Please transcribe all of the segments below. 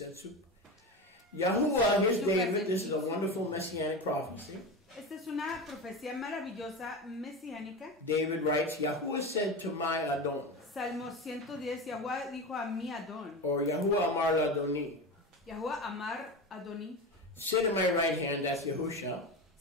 said super. Yahuwah, here's David. This is a wonderful messianic prophecy. Esta es una profecía maravillosa mesiánica. David writes, Yahuwah said to my Adon. Salmo 110, Yahuwah dijo a mi Adon. Or Yahuwah Amar Adoni. Yahuwah Amar Adoni. Sit at my right hand, that's Yahusha.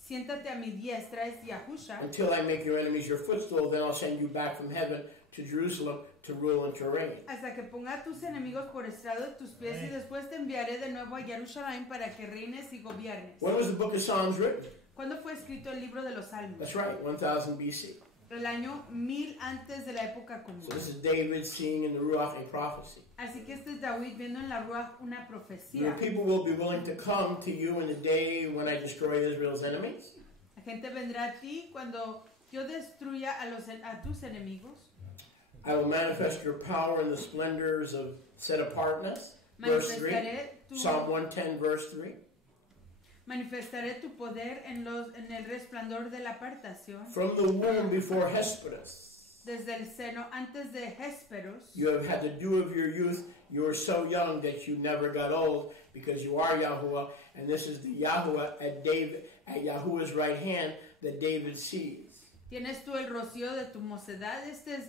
Siéntate a mi diestra, es Yahusha. Until I make your enemies your footstool, then I'll send you back from heaven to Jerusalem to rule and to reign. Hasta que ponga a tus enemigos por estrado de tus pies y después te enviaré de nuevo a Jerusalén para que reines y gobiernes. When was the book of Psalms written? ¿Cuándo fue escrito el libro de los Salmos? That's right, 1000 BC. El año 1000 antes de la época común. So this is David seeing in the Ruach a prophecy. Así que este es David viendo en la Ruach una profecía. Your people will be willing to come to you in the day when I destroy Israel's enemies. La gente vendrá a ti cuando yo destruya a tus enemigos. I will manifest your power in the splendors of set apartness. Verse 3. Psalm 110, verse 3. Manifestaré tu poder en el resplandor de la apartación. From the womb before Hesperus. Desde el seno antes de Hesperus. You have had the dew of your youth. You are so young that you never got old, because you are Yahuwah, and this is the Yahuwah at Yahuwah's right hand that David sees. Tienes tú el rocío de tu mocedad. Este es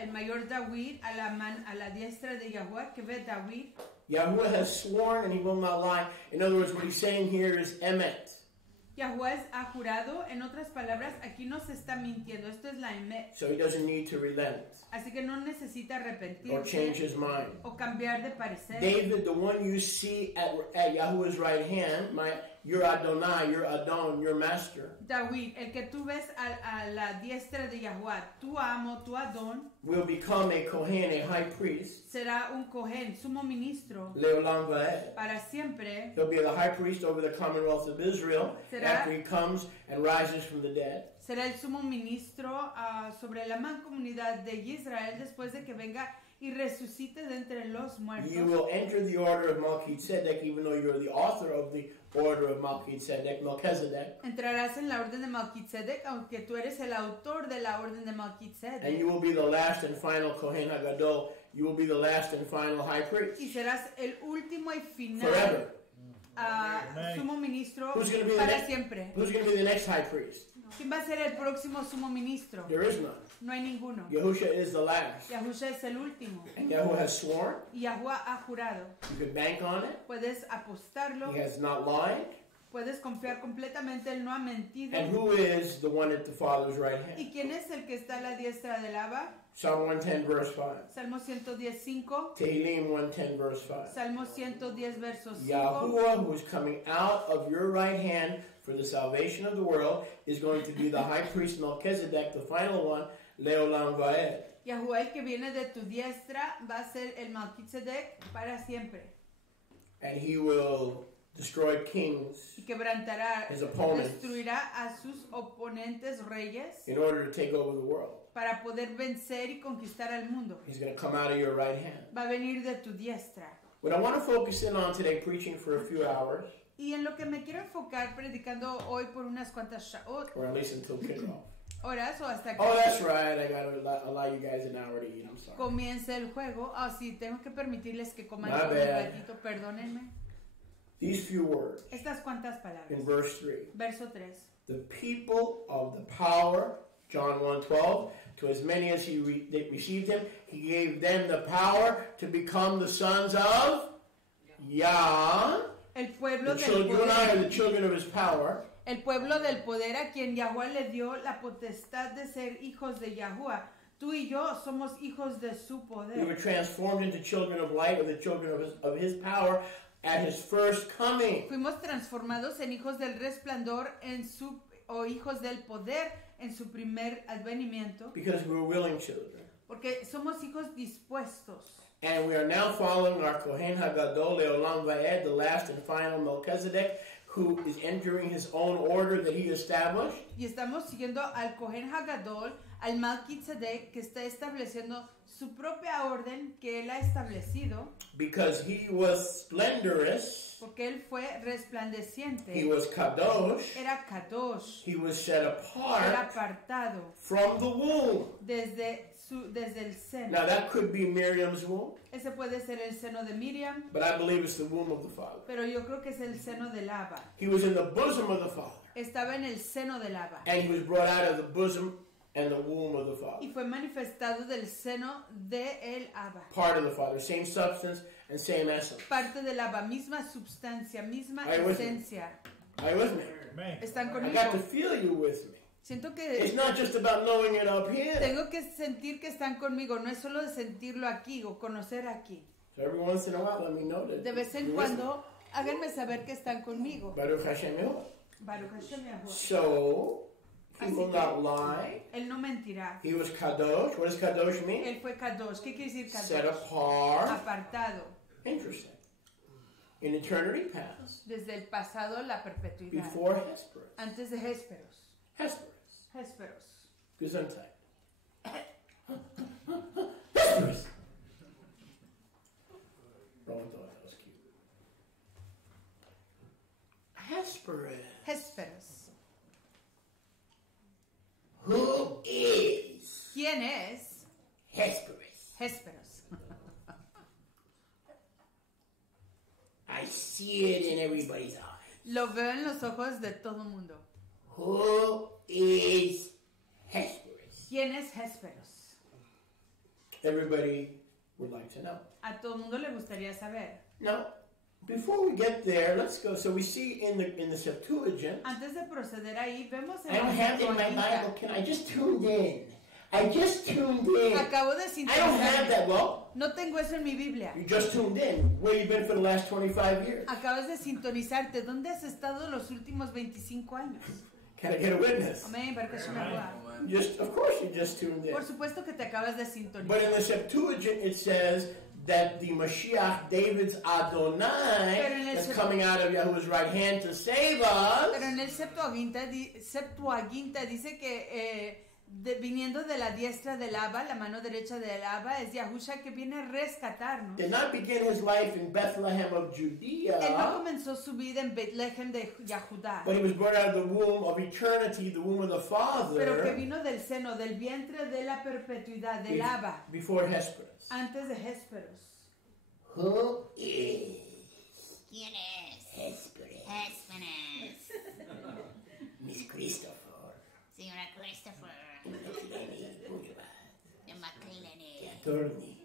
el mayor David a la diestra de Yahuwah que ve David. Yahuwah has sworn and he will not lie. In other words, what he's saying here is emet. Yahuwah ha jurado, en otras palabras, aquí no se está mintiendo, esto es la emet. So he doesn't need to relent. Así que no necesita arrepentirse or change his mind. O cambiar de parecer. David, the one you see at Yahuwah's right hand, your Adonai, your Adon, your master. David, el que tú ves a la diestra de Yahuwah, tu amo, tu Adon, will become a Kohen, a high priest. Será un Kohen, sumo ministro. Leolam va'ed. Para siempre. He'll be the high priest over the commonwealth of Israel after he comes and rises from the dead. Será el sumo ministro sobre la mancomunidad de Israel después de que venga y resucite de entre los muertos. You will enter the order of Melchizedek, even though you're the author of the order of Melchizedek. Entrarás en la orden de Melchizedek, aunque tú eres el autor de la orden de Melchizedek. And you will be the last and final Kohen HaGadol. You will be the last and final high priest. Y serás el último y final. Forever. Sumo ministro para siempre. Who's going to be the next high priest? ¿Quién va a ser el próximo sumo ministro? There is none. No hay ninguno. Yahusha is the last. Yahusha es el último. And Yahuwah has sworn. Y Yahuwah ha jurado. You can bank on it. Puedes apostarlo. He has not lied. Puedes confiar completamente, él no ha mentido. And who is the one at the Father's right hand? ¿Y quién es el que está a la diestra del Abba? Psalm 110 verse 5. Salmo 110:5. Tehillim 110 verse 5. Salmo 110 verso 5. Yahuwah, who is coming out of your right hand for the salvation of the world, is going to be the high priest Melchizedek, the final one, Leolam va'ed. Yahuwah, el que viene de tu diestra, va a ser el Melchizedek para siempre. And he will destroy kings, y quebrantará, his opponents, destruirá a sus oponentes reyes, in order to take over the world. Para poder vencer y conquistar al mundo. He's going to come out of your right hand. Va a venir de tu diestra. What I want to focus in on today, preaching for a few hours, y en lo que me quiero enfocar predicando hoy por unas cuantas shaot, or at least until kickoff. Horas o hasta que that's right. I got to allow you guys an hour to eat. I'm sorry. Comience el juego. Sí, tengo que permitirles que coman un ratito. Perdónenme. These few words. Estas cuantas palabras. In verse 3. Verso 3. The people of the power, John 1:12, to as many as that received him, he gave them the power to become the sons of Yah. El pueblo the del children, poder. You and I are the children of his power. El pueblo del poder a quien Yahuwah le dio la potestad de ser hijos de Yahuwah. Tú y yo somos hijos de su poder. We were transformed into children of light, or the children of his power, at his first coming. Fuimos transformados en hijos del resplandor o hijos del poder en su primer advenimiento. Because we were willing children. Porque somos hijos dispuestos. And we are now following our Kohen HaGadol Leolam va'ed, the last and final Melchizedek, who is entering his own order that he established. Y estamos siguiendo al Kohen HaGadol, al Melchizedek, que está estableciendo su propia orden que él ha establecido, because he was splendorous, porque él fue resplandeciente, he was kadosh, era kadosh, he was set era apart apartado from the womb. desde el seno. Now that could be Miriam's womb, Ese puede ser el seno de Miriam, but I believe it's the womb of the Father. pero yo creo que es el seno del Abba. He was in the bosom of the Father, Estaba en el seno del Abba and he was brought out of the bosom and the womb of the Father. y fue manifestado del seno de el Abba. Part of the Father, same substance and same essence. Parte del Abba, misma substancia, misma Are you with me? esencia. Are you with me? ¿Están I conmigo? got to feel you with me. Siento It's que not just about knowing it up here. tengo que sentir que están conmigo, no es solo de sentirlo aquí o conocer aquí. So every once in a while, let me know that De vez en you're with me. cuando, háganme saber que están conmigo. Baruch Hashem Yehovah. Baruch Hashem Yahuwah. So, he Así will que- not lie. Él no mentirá. He was kadosh. What does kadosh mean? Él fue kadosh. ¿Qué quiere decir Set kadosh? apart. Apartado. Interesting. In eternity past, Desde el pasado, la perpetuidad. before Hesperus. Antes de Hesperus. Hesperus. Hesperus. Gesundheit. Hesperus. Rowan thought that was cute. Hesperus. Hesperus. Who is ¿Quién es Hesperus? Hesperus? I see it in everybody's eyes. Lo veo en los ojos de todo el mundo. Who is Hesperus? ¿Quién es Hesperus? Everybody would like to know. A todo el mundo le gustaría saber. Now, before we get there, let's go. So we see in the Septuagint. Antes de proceder ahí, vemos en I don't la have it in my Septuaginta. Bible. Can I just tuned in? I just tuned in. Acabo de I don't have sintonizar. that. Well, No tengo eso en mi Biblia. you just tuned in. Where you been for the last 25 years? Acabas de sintonizarte. ¿Dónde has estado los últimos 25 años? Can I get a witness? Amén. Baruch Hashem Yahuwah. Just, of course, you just tuned in. Por supuesto que te acabas de But in sintonizar. the Septuagint, it says that the Mashiach, David's Adonai, Pero en el that's Sep- coming out of Yahuwah's right hand to save us, Pero en el Septuaginta dice que viniendo de la diestra del Abba, la mano derecha del Abba, es Yahusha que viene a rescatarnos. did not begin his life in Bethlehem of Él no Judea, comenzó su vida en Betlehem de Yahudá, but he was born out of the womb of eternity, the womb of the pero que Father, vino del seno, del vientre de la perpetuidad, del Abba, before Hesperus. antes de Hesperus. Who is ¿Quién es? Hesperus? Hesperus. Miss Christopher. Señora Christopher de McLean. Attorney.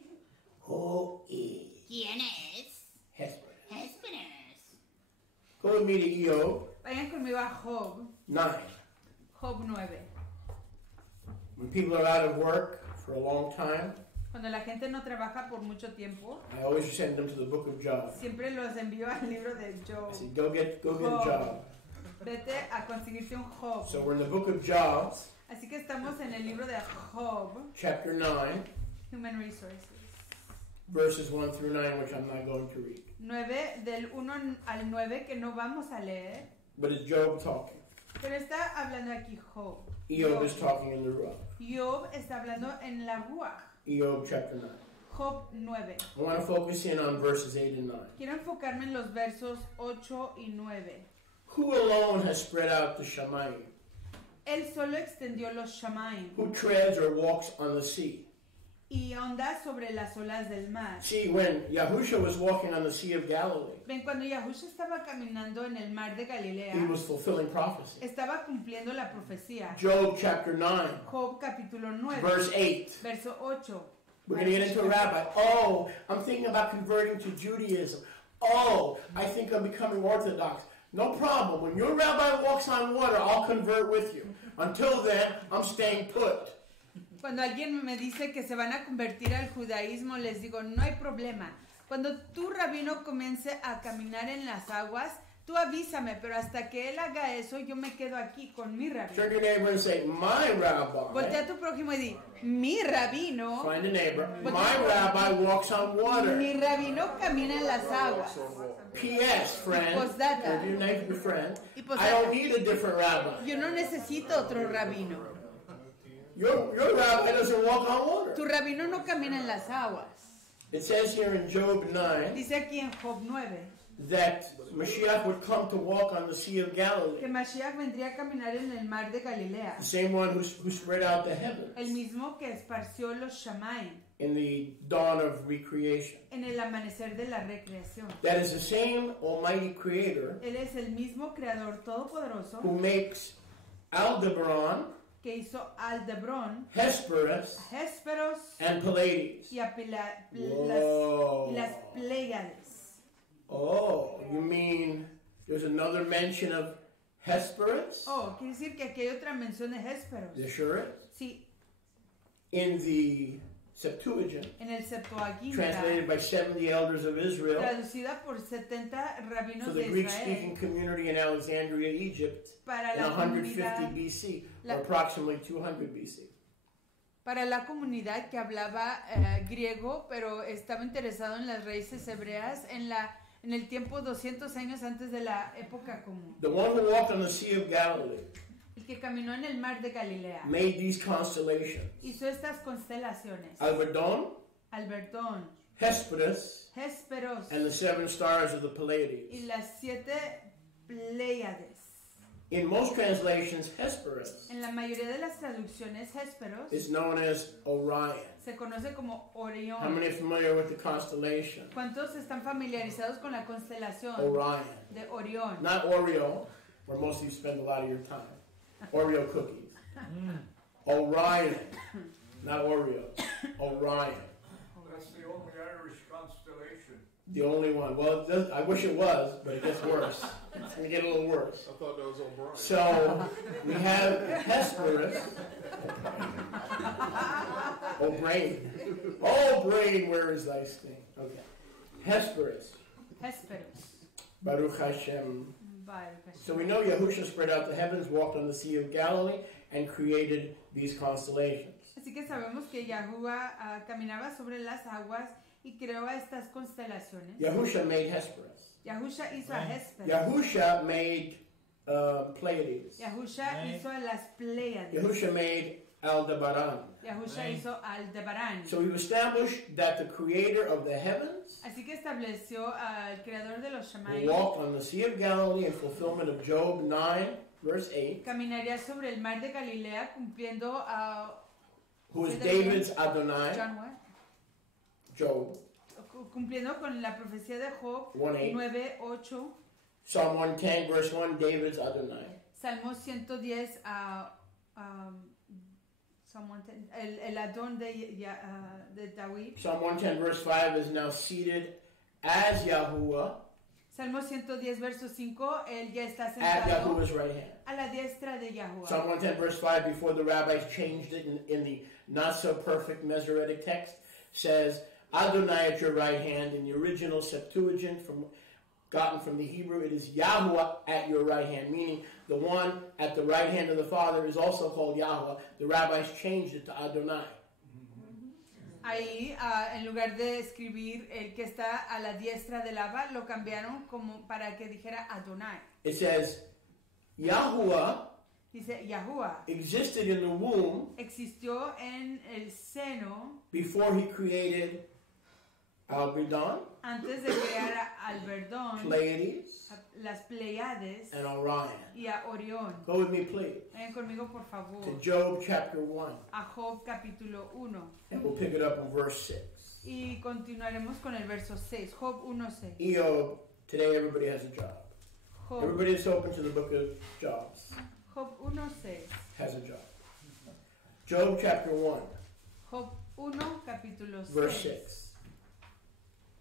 Who is ¿Quién es? Hesperus? Hesperus. Go with me to Job Vayan conmigo a Job, 9. Job 9. When people are out of work for a long time, Cuando la gente no trabaja por mucho tiempo, I always send them to the book of Job. siempre los envío al libro de I Job. said, go get a job. Vete a conseguirte un Job. So we're in the book of Job, Así que estamos en el libro de Job, chapter 9, Human Resources. verses 1 through 9, which I'm not going to read. 9, del 1 al 9, que no vamos a leer. But it's Job talking. Pero está hablando aquí Job. Job is talking in the Ruach. Job está hablando en la Ruach. Job chapter 9. Job 9. I want to focus in on verses 8 and 9. Quiero enfocarme en los versos 8 y 9. Who alone has spread out the Shamayim? Él solo extendió los Shamaim Who treads or walks on the sea? y onda sobre las olas del mar. See, when Yahusha was walking on the Sea of Galilee, Ven, cuando Yahushua estaba caminando en el mar de Galilea, he was fulfilling prophecy. estaba cumpliendo la profecía. Job chapter 9, Job capítulo 9, verse 8. verso 8. We're going to get into a rabbi. Oh, I'm thinking about converting to Judaism. Oh, I think I'm becoming Orthodox. No problem. When your rabbi walks on water, I'll convert with you. Until then, I'm staying put. Cuando alguien me dice que se van a convertir al judaísmo, les digo, no hay problema. Cuando tu rabino comience a caminar en las aguas, tú avísame, pero hasta que él haga eso, yo me quedo aquí con mi rabino. Turn to your neighbor and say, my Voltea rabbi. a tu prójimo y di, mi rabino, Find a neighbor. My rabbi walks on water. mi rabino camina en las aguas. P.S. friend. Postdata. Or your name your friend. Y postdata. I don't need a different rabbi. Yo no necesito otro rabino. Your rabbi doesn't walk on water. Tu rabino no camina en las aguas. It says here in Job 9 Dice aquí en Job 9 that Mashiach would come to walk on the Sea of que Galilee. Mashiach vendría a caminar en el mar de Galilea. The same one who spread out the heavens El mismo que esparció los Shamaim in the dawn of recreation. en el amanecer de la recreación. That is the same Almighty Creator Él es el mismo creador todopoderoso who makes Aldebaran, que hizo Aldebrón, Hesperus, Hesperos and Pleiades. y a Whoa. las Pléyades. Oh, you mean there's another mention of Hesperus? Oh, quiere decir que aquí hay otra mención de Hesperos. There sure is. Sí, In the Septuagint, en el Septuaginta, translated by 70 elders of Israel, traducida por 70 to rabinos the de Greek-speaking Israel community in Alexandria, Egypt, para in la 150 comunidad, BC, or approximately 200 BC. para la comunidad que hablaba griego, pero estaba interesado en las raíces hebreas en el tiempo 200 años antes de la época común. The one who walked on the Sea of Galilee El que caminó en el mar de Galilea made these constellations: hizo estas constelaciones: Alvedon, Albertón, Hesperus, Hesperos and the 7 stars of the y Pleiades. las 7 Pléyades. In most translations, Hesperus En la mayoría de las traducciones, Hesperos is known as Orion. se conoce como How Orión. many are familiar with the constellation? ¿Cuántos están familiarizados con la constelación Orion. de Orión? Not Oreo, where most of you spend a lot of your time. Oreo cookies. Orion. Not Oreo. Orion. That's the only Irish constellation. The only one. Well, I wish it was, but it gets worse. It's going to get a little worse. I thought that was O'Brien. So, we have Hesperus. Oh, brain. Oh, brain, where is thy sting? Okay. Hesperus. Hesperos. Baruch Hashem. Baruch Hashem. So we know Yahusha spread out the heavens, walked on the Sea of Galilee, and created these constellations. Así que sabemos que Yahuwah caminaba sobre las aguas y creó estas constelaciones. Yahusha made Hesperus. Yahusha hizo a Hesperos. Yahusha made Pleiades. Yahusha hizo a las Pléyades. Yahusha made Aldebaran. Yahusha hizo Aldebarán. So we've established that the creator of the heavens Así que estableció al creador de los Shamaim. walked on the Sea of Galilee in fulfillment of Job 9, verse 8, Caminaría sobre el mar de Galilea cumpliendo who is David's Adonai, John what? Job Cumpliendo con la profecía de Job 1:8. 9:8, Psalm 110, verse 1, David's Adonai. Salmo 110 Salmo 110, el Adón de David. Psalm 110, verse 5 is now seated as Yahuwah Salmo 110 verso 5, él ya está at sentado Yahuwah's right hand. a la diestra de Yahuwah. Psalm 110, verse 5, before the rabbis changed it in the not so perfect Masoretic text, says Adonai at your right hand. In the original Septuagint, gotten from the Hebrew, it is Yahuwah at your right hand, meaning the one at the right hand of the Father is also called Yahuwah. The rabbis changed it to Adonai. Ahí, en lugar de escribir el que está a la diestra del Abba, lo cambiaron como para que dijera Adonai. It says Yahuwah Dice, Yahuwah existed in the womb existió en el seno before he created Albedan, antes de crear a Alberdón, Pleiades, a las Pleiades and Orion. y a Orión. Go with me, please, Ven conmigo, por favor, to Job chapter 1, a Job capítulo 1. and we'll pick it up in verse 6. Y continuaremos con el verso 6. Job 1:6. Job, today everybody has a job. Job, Everybody that's open to the book of Jobs Job 1:6. has a job. Job chapter 1, Job 1, capítulo 6. verse 6.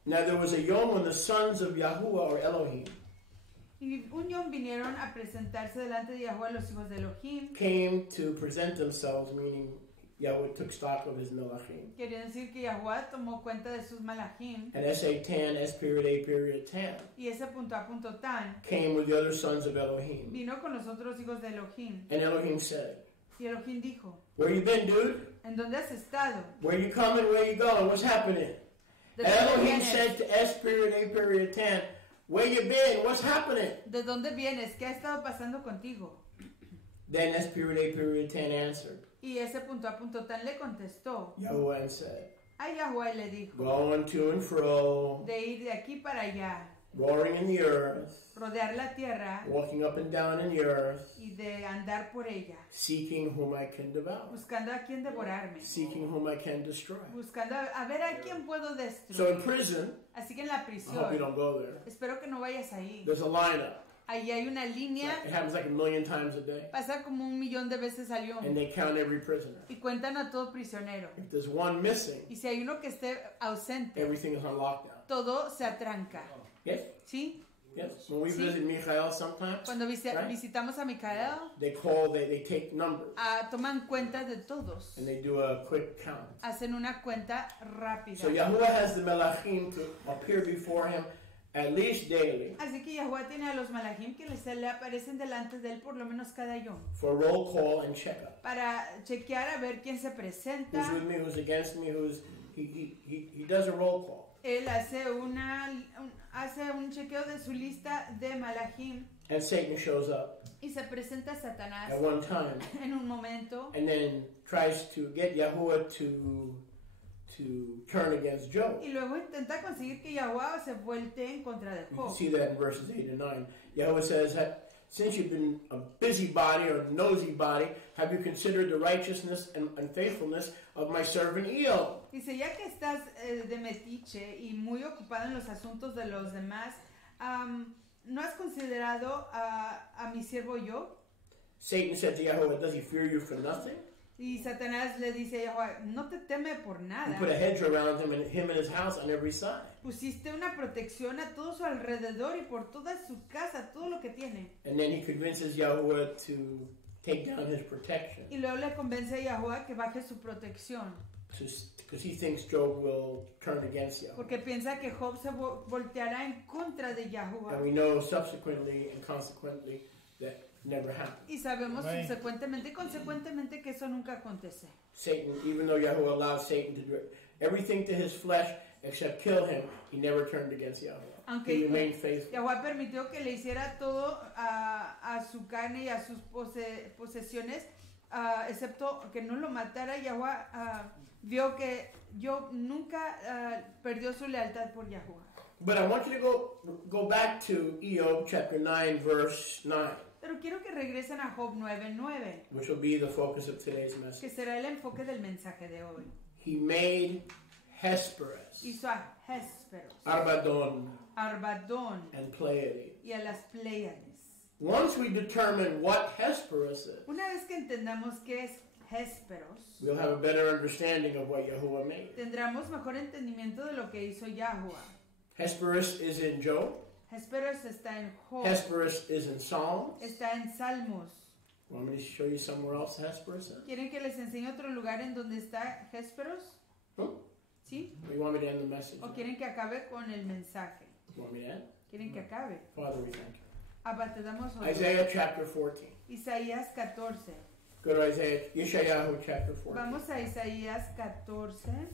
Now there was a yom when the sons of Yahuwah, or Elohim, Y un yom vinieron a presentarse delante de Yahuwah los hijos de Elohim. came to present themselves, meaning Yahweh took stock of his melachim. Quería decir que Yahuwah tomó cuenta de sus malachim. And S.A. S.A. Y ese punto a punto tan came with the other sons of Elohim. vino con los otros hijos de Elohim. And Elohim said, Y Elohim dijo, where you been, dude? ¿en dónde has estado? Where you coming? Where you going? What's happening? ¿De And dónde Elohim vienes? said to S.A. where you been? What's happening? ¿De dónde vienes? ¿Qué ha estado pasando contigo? Then period 10 answered Y ese punto a punto tan le contestó Yahuwah and said, a Yahweh, le dijo, going to and fro, de ir de aquí para allá, roaring in the earth, rodear la tierra walking up and down in the earth, y de andar por ella, seeking whom I can devour, buscando a quien devorarme, seeking whom I can destroy. buscando a ver a quién puedo So in destruir. prison, Así que en la I hope you prisión, don't go there. espero que no vayas ahí. There's a lineup. Ahí hay una línea, It happens like 1,000,000 times a day. pasa como 1,000,000 de veces al And año they count every prisoner. y cuentan a todo prisionero. If there's one missing, Y si hay uno que esté ausente, everything is on lockdown. todo se atranca. Yes? ¿Sí? Yes. When we Sí. visit Michael sometimes, Cuando right? visitamos a Micael, they take numbers toman cuenta de todos. and they do a quick count. Hacen una cuenta rápida. So Yahuwah has the Melachim to appear before him at least daily Así que Yahweh tiene a los malajim que se le aparecen delante de él por lo menos cada año. for roll call and checkup. Para chequear a ver quién se presenta. Who's with me, who's against me, he does a roll call. Él hace un chequeo de su lista de malajim And Satan shows up y se presenta Satanás at one time en un momento and then tries to get Yahuwah to turn against Job. y luego intenta conseguir que Yahweh se vuelte en contra de You can Job. see that in verses 8 and 9. Yahuwah says, since you've been a busybody or nosy body, have you considered the righteousness and faithfulness of my servant Eo? Dice, ya que estás de metiche y muy ocupado en los asuntos de los demás, ¿no has considerado a mi siervo Job? Satan said to Yahuwah, does he fear you for nothing? Y Satanás le dice a Yahweh, no te teme por You nada. put a hedge around him and his house on every side. Pusiste una protección a todo su alrededor y por toda su casa, todo lo que tiene. And then he convinces Yahuwah to take down his protection. Y luego le convence a Yahweh que baje su protección. Because he thinks Job will turn against Yahuwah. Porque piensa que Job se volteará en contra de And Yahweh. we know subsequently and consequently that never happened. Y sabemos Amén. subsecuentemente y consecuentemente que eso nunca acontece. Satan, even though Yahuwah allowed Satan to do everything to his flesh except kill him, he never turned against Yahuwah. Aunque He remained faithful. Yahweh permitió que le hiciera todo a su carne y a sus posesiones, excepto que no lo matara. Yahweh vio que Job nunca perdió su lealtad por Yahweh. But I want you to go back to Job chapter 9, verse 9, Pero quiero que regresen a Job 9:9, which will be the focus of today's message. que será el enfoque del mensaje de hoy. He made Hesperus, Hizo a Hesperos, Arbadon, Arbadón and Pleiades. y a las Pléyades. Once we determine what Hesperus is, Una vez que entendamos qué es Hesperos, we'll have a better understanding of what Yahuwah made. tendremos mejor entendimiento de lo que hizo Yahweh. Hesperus is in Job. Hesperos está en Job, Hesperus is in Psalms. está en Salmos. Want me to show you somewhere else Hesperus is? ¿Quieren que les enseñe otro lugar en donde está Hesperos? Huh? ¿Sí? Or you want me to end the message? ¿O quieren que acabe con el mensaje? You want me to end? ¿Quieren que acabe? Father, we thank you. Abba, te damos otro. Isaiah chapter 14. Isaías 14. Go to Isaiah, Yeshayahu chapter 14. Vamos a Isaías 14.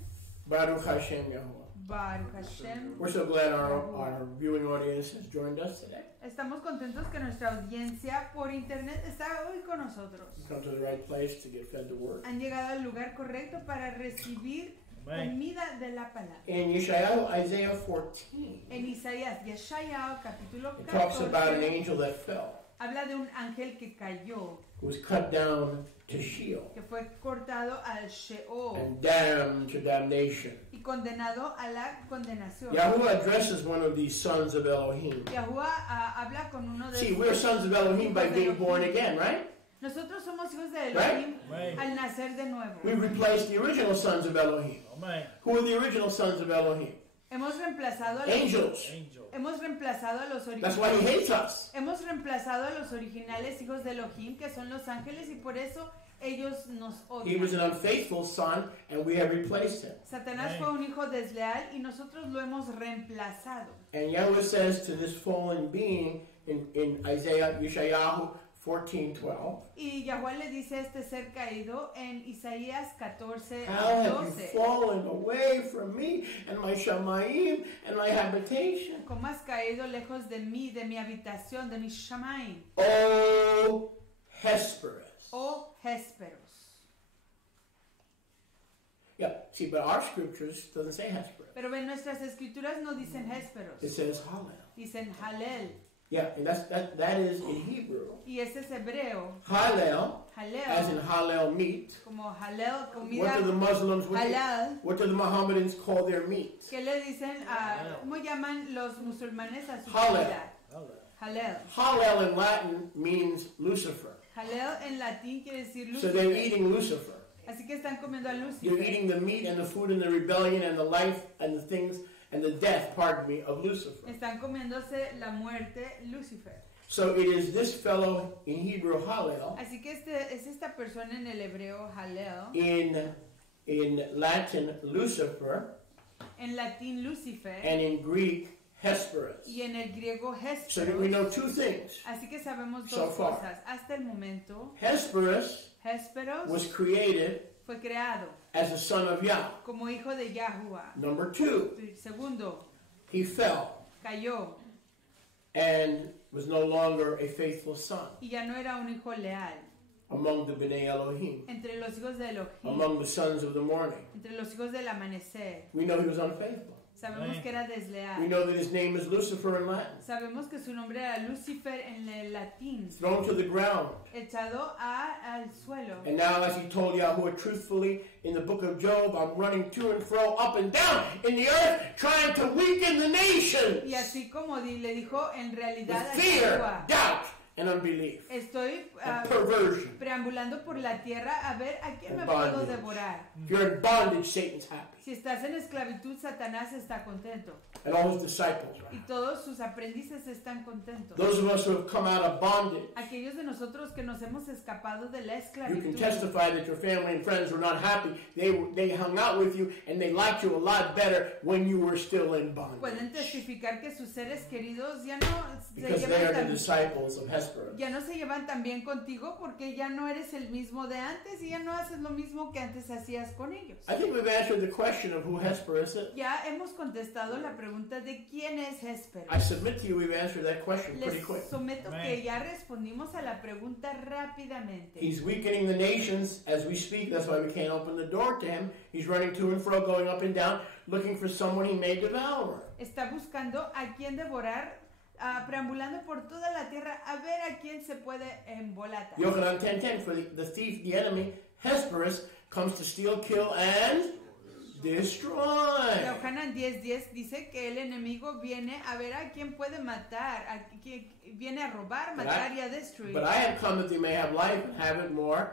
Baruch Hashem Yahuwah. Baruch Hashem. We're so glad our viewing audience has joined us today. Estamos contentos que nuestra audiencia por internet está hoy con nosotros. You come to the right place to get fed the word. Han llegado al lugar correcto para recibir Amén. comida de la palabra. In Yeshayahu, Isaiah 14, En Isaías, Yeshayahu, capítulo it talks about an 14, angel that fell, habla de un ángel que cayó, who was cut down to Sheol que fue cortado al Sheol and damned to damnation. y condenado a la condenación. Yahuwah addresses one of these sons of Elohim. Yahuwah habla con uno de See, we're sons of Elohim by being born again, right? Nosotros somos hijos de Elohim Right. al nacer de nuevo. We replaced the original sons of Elohim. Amén. Who are the original sons of Elohim? Hemos reemplazado a los Angels. Angel. Hemos reemplazado a los That's why he originales. hates us. Hemos reemplazado a los originales hijos de Elohim, que son los ángeles, y por eso ellos nos He was an odian. unfaithful son, and we have replaced him. Satanás Amén. fue un hijo desleal y nosotros lo hemos reemplazado. And Yahweh says to this fallen being in Isaiah, Yeshayahu 14:12, Y Yahweh le dice a este ser caído en Isaías 14, how have you 12. fallen away from me and my shamayim and my habitation? ¿Cómo has caído lejos de mí, de mi habitación, de mi Shamaim? O Hesperus, o Hesperos. Yeah, see, but our scriptures doesn't say Hesperus. Pero ven, nuestras escrituras no dicen Hesperos, It says Hallel. dicen Halel. Yeah, and that is in Hebrew. Y ese es hebreo, Hallel, as in Halel, Hallel meat. como Halel, What comida do the Muslims, halal. what do the Mohammedans call their meat? ¿Qué le dicen a, cómo llaman los musulmanes a su Halel. comida? Halel. Hallel in Latin means Lucifer. Halel en latín quiere decir So they're Lucifer. eating Lucifer. Así que están comiendo a You're Lucifer. eating the meat and the food and the rebellion and the life and the things and the death, pardon me, of Lucifer. Están comiéndose la muerte Lucifer. So it is this fellow in Hebrew, Hallel, Así que es esta persona en el hebreo Halel, in Latin, Lucifer, en latín Lucifer and in Greek, Hesperus. y en el griego So we know Hesperos. two things. Así que sabemos So dos far. cosas. Hasta el momento, Hesperus Hesperos was created fue creado as a son of Yah. como hijo de Yahuwah. Number two, Segundo, he fell cayó and was no longer a faithful son y ya no era un hijo leal among the Bnei Elohim, entre los hijos de Elohim, among the sons of the morning. entre los hijos del amanecer. We know he was unfaithful. Sabemos que era We desleal. know that his name is Lucifer in Latin. Sabemos que su nombre era Lucifer en el latín, Thrown to the ground. echado al suelo. And now, as he told Yahuwah truthfully in the book of Job, I'm running to and fro, up and down in the earth, trying to weaken the nations. Y así como le dijo en realidad With a fear, Yahuwah, doubt, and unbelief. estoy And perversion. preambulando por la tierra a ver a quién me And puedo bondage. devorar. If you're in bondage, Satan's happy. Si estás en esclavitud, Satanás está contento. And all his disciples are Y happy. todos sus aprendices están contentos. Those of us who have come out of bondage, Aquellos de nosotros que nos hemos escapado de la you can esclavitud, testify that your family and friends were not happy. They hung out with you and they liked you a lot better when you were still in pueden bondage. testificar que sus seres queridos ya no se Because they llevan are the tan, disciples of Hesperus. ya no se llevan tan bien contigo porque ya no eres el mismo de antes y ya no haces lo mismo que antes hacías con ellos. I think we've answered the question of who Hesperus is. Ya hemos contestado la pregunta de quién es Hesperos. I submit to you we've answered that question pretty Les quick. someto que ya respondimos a la pregunta rápidamente. He's weakening the nations as we speak. That's why we can't open the door to him. He's running to and fro, going up and down, looking for someone he may devour. Está buscando a quién devorar, preambulando por toda la tierra a ver a quién se puede embolatar. Yochanan 10:10, for the thief, the enemy, Hesperus, comes to steal, kill, and destroy. Yohanan 10:10 dice que el enemigo viene a ver a quién puede matar, viene a robar, matar y a destruir. But I have come that they may have life and have it more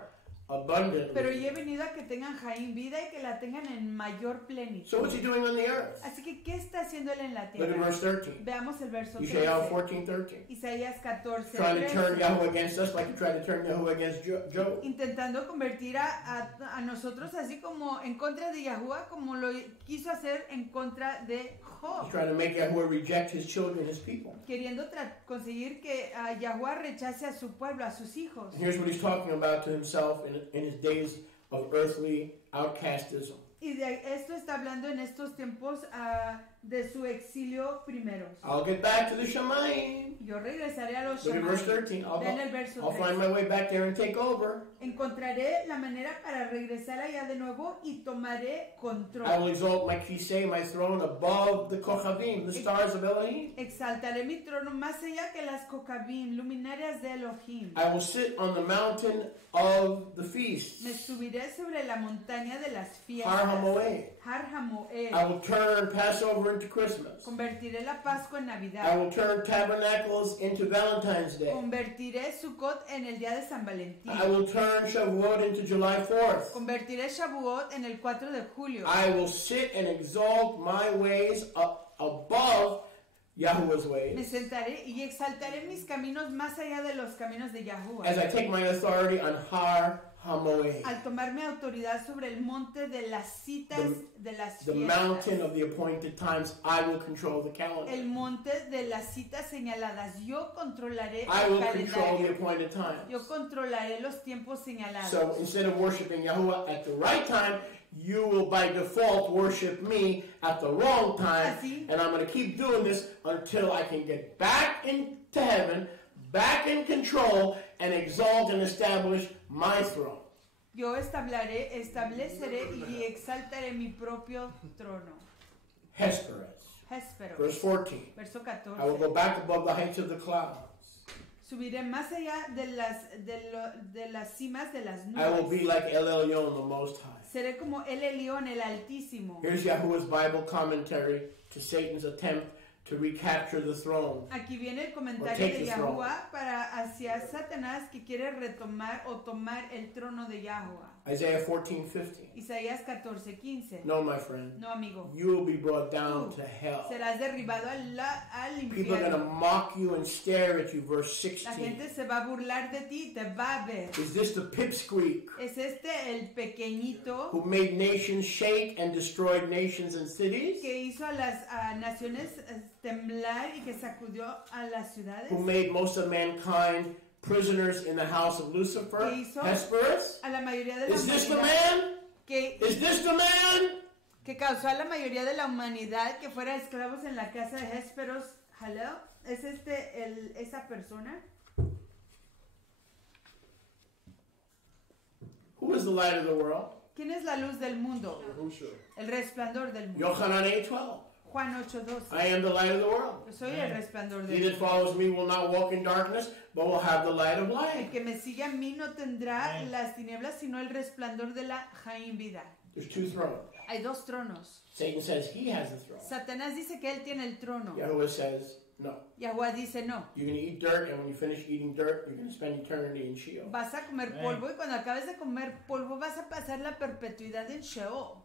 abundantly. Pero yo he venido a que tengan Jaín vida y que la tengan en mayor plenitud. So what's he doing on the earth? Así que, ¿qué está haciendo él en la Look at tierra? verse 13. Veamos el verso Isaiah 13. 14:13. Isaías 14, Trying to turn 13. Yahweh against us like he tried to turn Yahweh against Job. Intentando convertir a nosotros así como en contra de Yahuwah, como lo quiso hacer en contra de He's Job, trying to make Yahweh reject his children, his people. queriendo conseguir que Yahuwah rechace a su pueblo, a sus hijos. And here's what he's talking about to himself in his days of earthly outcastism. Y de esto está hablando en estos tiempos de su exilio primero. I'll get back to the Shamayim. Yo regresaré a los Look at verse Shammai. 13. Vean el verso I'll find 13. my way back there and take over. Encontraré la manera para regresar allá de nuevo y tomaré I will control. exalt my kisei, my throne, above the Kochavim, the stars of Elohim. Exaltaré mi trono más allá que las Kokabim, luminarias de Elohim. I will sit on the mountain of the feasts, Me subiré sobre la montaña de las Har fiestas. HaMoed. Har Hamoed. I will turn Passover into Christmas. Convertiré la Pascua en I Navidad. will turn tabernacles into Valentine's Day. Convertiré Sukkot en el día de San Valentín. I will turn Shavuot into July 4th. Convertiré Shavuot en el 4 de julio. I will sit and exalt my ways above Yahuwah's Me ways sentaré y exaltaré mis caminos más allá de los caminos de Yahuwah. as I take my authority on Har HaMoed, Al tomar mi autoridad sobre el monte de las citas de las the fiestas. mountain of the appointed times. I will control the calendar. El monte de las citas señaladas. Yo controlaré I el will control the calendario. appointed times. Yo controlaré los tiempos señalados. So instead of worshiping Yahuwah at the right time, you will by default worship me at the wrong time. Así. And I'm going to keep doing this until I can get back into heaven, back in control and exalt and establish my throne. Yo estableceré y exaltaré mi propio trono. Hesperus. Hesperos. Verse 14. Verso I will 14. go back above the heights of the clouds. Subiré más allá de las cimas de las I will be nubes. like El Elyon, the Most High. Seré como el Elión, el Altísimo. Here's Yahuwah's Bible commentary to Satan's attempt to recapture the throne. Aquí viene el Or comentario take de the throne. Yahuwah para hacia Satanás que quiere retomar o tomar el trono de Yahuwah. Isaiah 14:15. Isaías 14:15. No, my friend. No, amigo. You will be brought down to hell. Serás derribado al People are going to infierno. mock you and stare at you. Verse La 16. gente se va a burlar de ti, te va a ver. Is this the pipsqueak ¿Es este el pequeñito who made nations shake and destroyed nations and cities? que hizo a las naciones temblar y que sacudió a las ciudades? Who made most of mankind prisoners in the house of Lucifer? ¿Qué hizo? Hesperus? A la mayoría de la Is this the humanidad man? que Is this the man? causó a la mayoría de la humanidad que fuera esclavos en la casa de Hesperos. Hello, ¿es esa persona? Who is the light of the world? ¿Quién es la luz del mundo? El resplandor del mundo. Yochanan 8:12. Juan 8:12. I am the light of the world. Yo soy el resplandor He del that mundo. follows me will not walk in darkness, but will have the light of El life. que me sigue a mí no tendrá las tinieblas, sino el resplandor de la Jaim vida. There's two thrones. Hay dos tronos. Satan says he has the throne. Satanás dice que él tiene el trono. Yahuwah says, no. Yahuwah dice no. You're going to eat dirt, and when you finish eating dirt, you're going to spend eternity in Sheol. Vas a comer polvo y cuando acabes de comer polvo vas a pasar la perpetuidad en Sheol.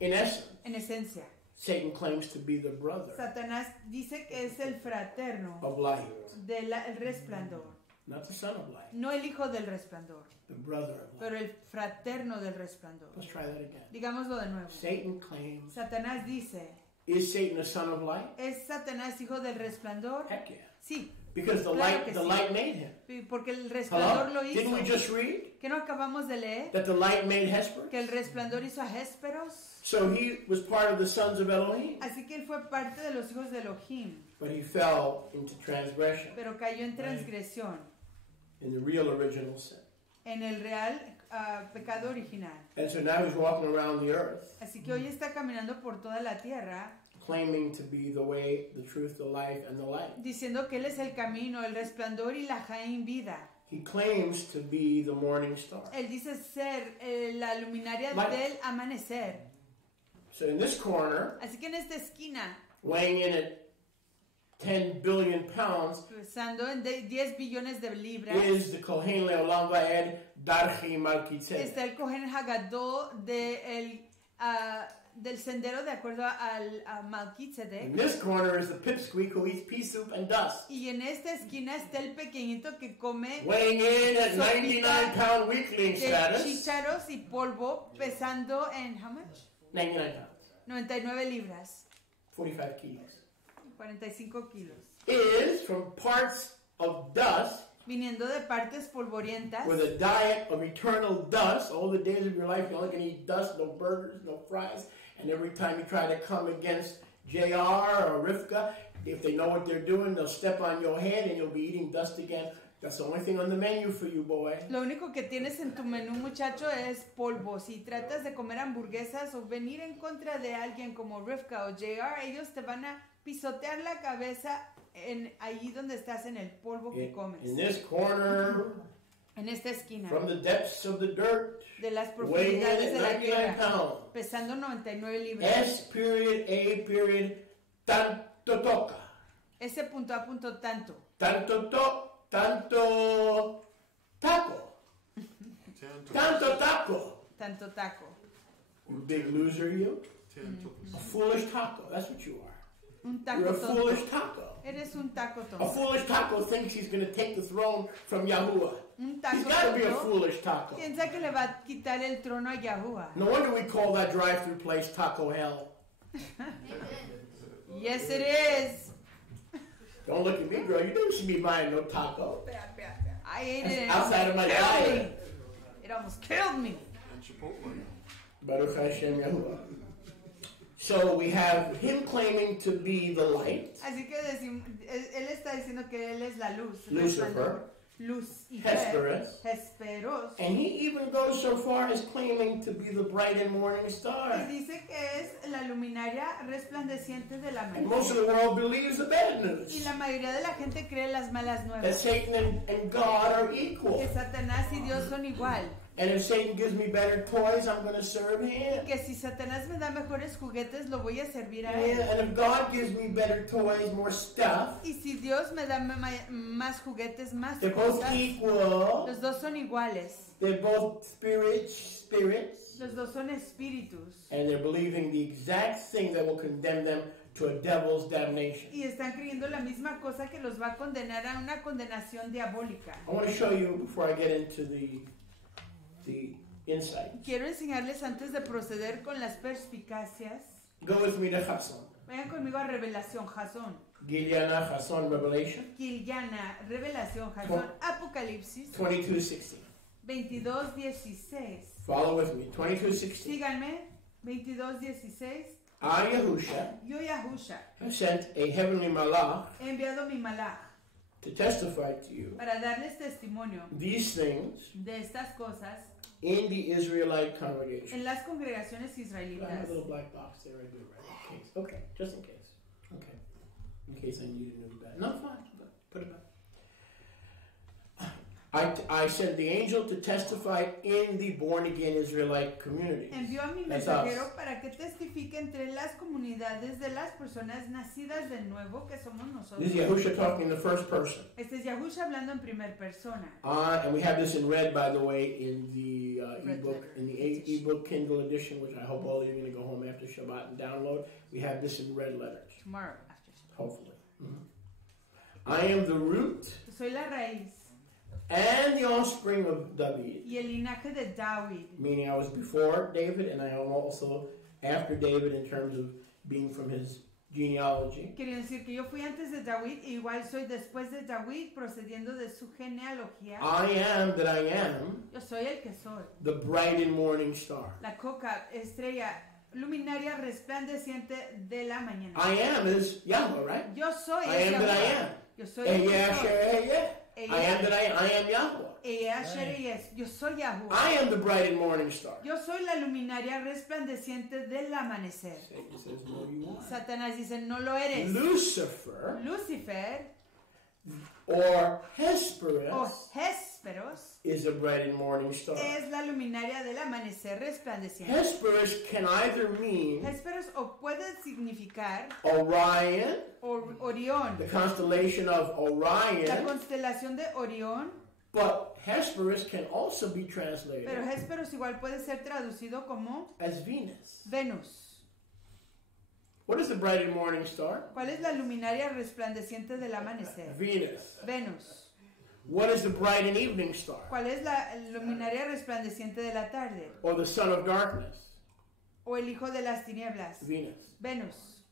In essence, En esencia, Satan claims to be the brother Satanás dice que es el fraterno of light, del resplandor. not the son of light, No el hijo del resplandor, the brother of light. pero el fraterno del resplandor. Let's try that again. Digámoslo de nuevo. Satan claims, Satanás dice, is Satan a son of light? ¿es Satanás hijo del resplandor? Heck yeah. Sí, Because the Claro que light sí. made him. porque el Hello? resplandor lo Didn't we hizo. just read ¿Qué no acabamos de leer? that the light made Hesperus? Que el resplandor hizo a Hesperos. So he was part of the sons of Elohim, Así que él fue parte de los hijos de Elohim, but he fell into transgression pero cayó en transgresión, in the real original sin. en el real pecado original. And so now he's walking around the earth, Así que hoy está caminando por toda la tierra, claiming to be the way, the truth, the life, and the light. diciendo que él es el camino, el resplandor y la Jaim vida. He claims to be the morning star. Él dice ser la luminaria Like- del amanecer. So in this corner, Así que en esta esquina, weighing in at 10 billion pounds, pesando en 10 billones de libras, is the Kohen Leolam Vaed Darchi Malkitzedek. está el Cohen Hagadol del sendero de acuerdo al a Malquitzedek. In this corner is the pipsqueak who eats pea soup and dust, Y en esta esquina está el pequeñito que come weighing in at Sopita 99-pound weakling de status. chícharos y polvo, pesando en how much? 99 pounds, 99 libras, 45 kilos. 45 kilos. Is from parts of dust Viniendo de partes polvorientas, with a diet of eternal dust. All the days of your life, you're only going to eat dust, no burgers, no fries. And every time you try to come against JR or Rivka, if they know what they're doing, they'll step on your head and you'll be eating dust again. That's the only thing on the menu for you, boy. lo único que tienes en tu menú, muchacho, es polvo. Si tratas de comer hamburguesas o venir en contra de alguien como Rivka o JR, ellos te van a pisotear la cabeza allí donde estás en el polvo que comes. In this corner, En esta esquina, from the depths of the dirt, de las weighing in profundidades de at la 99 tierra, pounds. pesando 99 libras. S period, A period, tanto toca. Ese punto a punto tanto. Tanto taco. Tanto taco. Tanto taco. You big loser, you. A foolish taco. That's what you are. Un You're taco a tonto. foolish taco. Eres un taco A tonto. foolish taco thinks he's going to take the throne from Yahuwah. Un He's taco got to be a tonto foolish taco. piensa que le va a quitar el trono a Yahuwah. No wonder we call that drive-through place Taco Hell. Yes, it is. Don't look at me, girl. You didn't see me buying no taco. I ate it. and That's outside of my it almost killed diet. me. It almost killed me. Baruch Hashem Yahuwah. So we have him claiming to be the light. Así que él está diciendo que él es la luz. Lucifer, Lucifer, Hesperus, Hesperos. and he even goes so far as claiming to be the bright and morning Y star. dice que es la luminaria resplandeciente de la And most of mañana. the world believes the bad Y news, la mayoría de la gente cree las malas that nuevas. Satan and God are equal. Que Satanás y Dios son igual. And if Satan gives me better toys, I'm going to serve him. Que si Satanás me da mejores juguetes, lo voy a servir a Yeah, él. and if God gives me better toys, more stuff, Y si Dios me da más juguetes, más they're both cosas, equal. los dos son iguales. They're both spirits, Los dos son espíritus. and they're believing the exact thing that will condemn them to a devil's damnation. Y están creyendo la misma cosa que los va a condenar a una condenación diabólica. I want to show you before I get into the insight. Quiero enseñarles antes de proceder con las perspicacias. Go with me to Chasson. Vayan conmigo a Revelación, Jasón. Giliana, Chasson, Revelation Giliana, Revelación, Jasón, Apocalipsis 22:16. 22:16. Follow with me. 22:16. Síganme, 22:16. I, Yahusha, Yo, Yahusha, have sent a heavenly malach he enviado mi malach to testify to you para darles testimonio these things de estas cosas in the Israelite congregation. en las congregaciones I have israelitas. a little black box there. I do, right? In case. Okay, just in case. Okay. In case I need a new bed. No, fine. Put it back. I sent the angel to testify in the born-again Israelite community. Envió a mi That's mensajero us. para que testifique entre las comunidades de las personas nacidas de nuevo que somos nosotros. This is Yahusha talking in the first person. Este es Yahusha hablando en primer persona. And we have this in red, by the way, in the Red ebook, letter in the edition. ebook Kindle edition, which I hope all of you are going to go home after Shabbat and download. We have this in red letters, Tomorrow after. hopefully. I am the root Soy la raíz and the offspring of David, y el linaje de David. meaning I was before David and I am also after David in terms of being from his genealogy. Quiere decir que yo fui antes de David e igual soy después de David procediendo de su genealogía. I am that I am, Yo soy el que soy. the bright and morning star. La coca, estrella, luminaria resplandeciente de la mañana. I am is Yahweh, right? Yo soy I el am that I Yahweh. am. Yo soy el que Yeah, soy. sure, yeah. I am that I am Yahweh. Yo soy Yahweh. I am the bright and morning star. Yo soy la luminaria resplandeciente del amanecer. Satan says, no, you are. Satanás dice, no lo eres. Lucifer Lucifer or Hesperus o Hesperos is a bright and morning star. es la luminaria del amanecer resplandeciente. Hesperus can either mean Hesperos o puede significar Orion, Orión, the constellation of la Orion, constelación de Orión, but Hesperus can also be translated pero Hesperos igual puede ser traducido como as Venus. Venus. What is the bright and morning star? ¿Cuál es la luminaria resplandeciente del amanecer? Venus. Venus. What is the bright and evening star? ¿Cuál es la luminaria resplandeciente de la tarde? Or the son of darkness? ¿O el hijo de las tinieblas? Venus. Venus.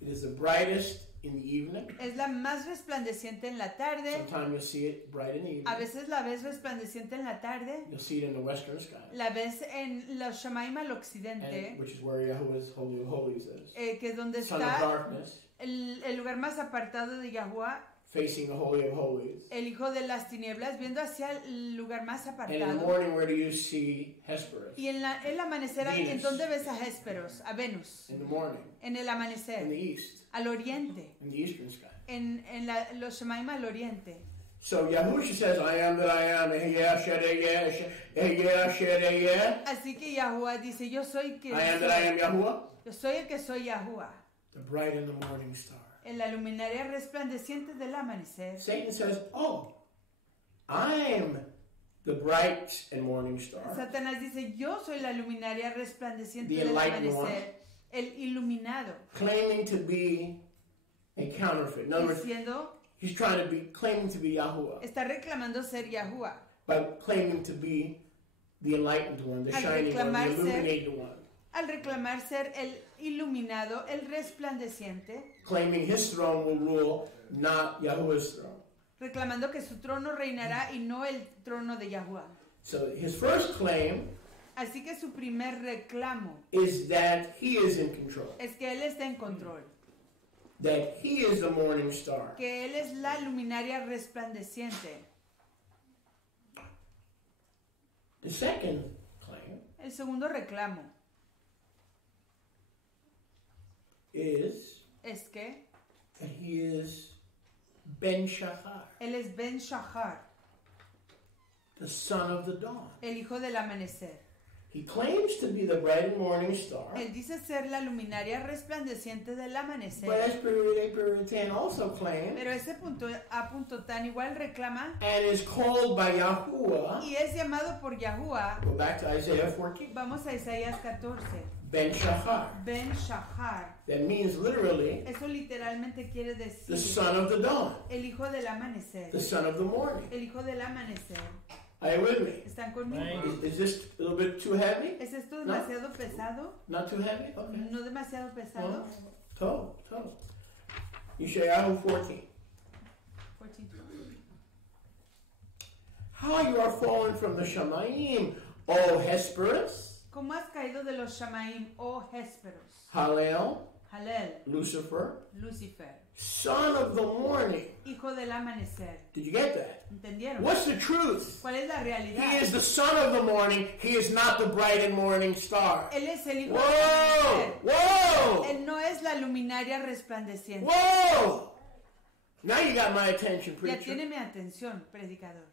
It is the brightest in the evening. Es la más resplandeciente en la tarde. Sometimes you'll see it bright in the evening. A veces la ves resplandeciente en la tarde. You'll see it in the western sky, La ves en los Shamaim al occidente, which is where Yahweh's Holy of Holies is. que es donde Son of está darkness, el lugar más apartado de Yahuwah, facing the Holy of Holies. el hijo de las tinieblas, viendo hacia el lugar más And in the apartado. morning, where do you see Hesperus? Y en el amanecer, Venus. ¿en dónde ves a Hesperos? A Venus. In the morning, En el in amanecer, the east, al oriente, in the eastern sky. en los Shemaim al oriente. So Yahusha says, I am that I am. Así que Yahuwah dice, yo soy que I am that I am Yahuwah, yo soy el que soy Yahuwah, the bright and the morning star. en la luminaria resplandeciente del amanecer. Satan says, oh, I'm the bright and morning star. Satanás dice, yo soy la luminaria resplandeciente The del enlightened amanecer, el iluminado, Claiming to be a counterfeit. In other words, diciendo, he's trying to be, claiming to be Yahuwah, está reclamando ser Yahuwah, but claiming to be the enlightened one, the Al shining one, the reclamar ser- illuminated one. al reclamar ser el iluminado, el resplandeciente, Claiming his throne will rule, not Yahuwah's throne. reclamando que su trono reinará y no el trono de Yahuwah. So his first claim Así que su primer reclamo is that he is in control. es que él está en control. that he is the morning star. que Él es la luminaria resplandeciente. The second claim El segundo reclamo is es que that he is Ben Shachar, Él es Ben Shahar, the son of the dawn. el hijo del amanecer. He claims to be the bright and morning star, Él dice ser la luminaria resplandeciente del but amanecer. as Puritan also claims, Pero ese punto A. Tan igual reclama and is called by Yahuwah. y es llamado por Yahuwah. Go back to Isaiah 14. Vamos a Isaías 14. Ben Shachar. Ben Shahar. That means literally Eso literalmente quiere the decir son of the dawn, el hijo del amanecer. the son of the morning. El hijo del amanecer. Are you with me? ¿Están conmigo? Is this a little bit too heavy? ¿Es esto demasiado pesado? Not too heavy? Okay. ¿No demasiado pesado? Toe. Yeshayahu 14. 14. How you are fallen from the Shamayim, O Hesperus, ¿Cómo has caído de los Shamaim, oh Hesperus? Hallel, Halel, Lucifer, Lucifer, son of the morning. hijo del amanecer. Did you get that? ¿Entendieron? What's the truth? ¿Cuál es la He realidad? is the son of the morning. He is not the bright and morning star. Él es el hijo del Whoa! amanecer. Whoa! Él no es la luminaria resplandeciente. Whoa! Now you got my attention, Ya preacher. tiene mi atención, predicador.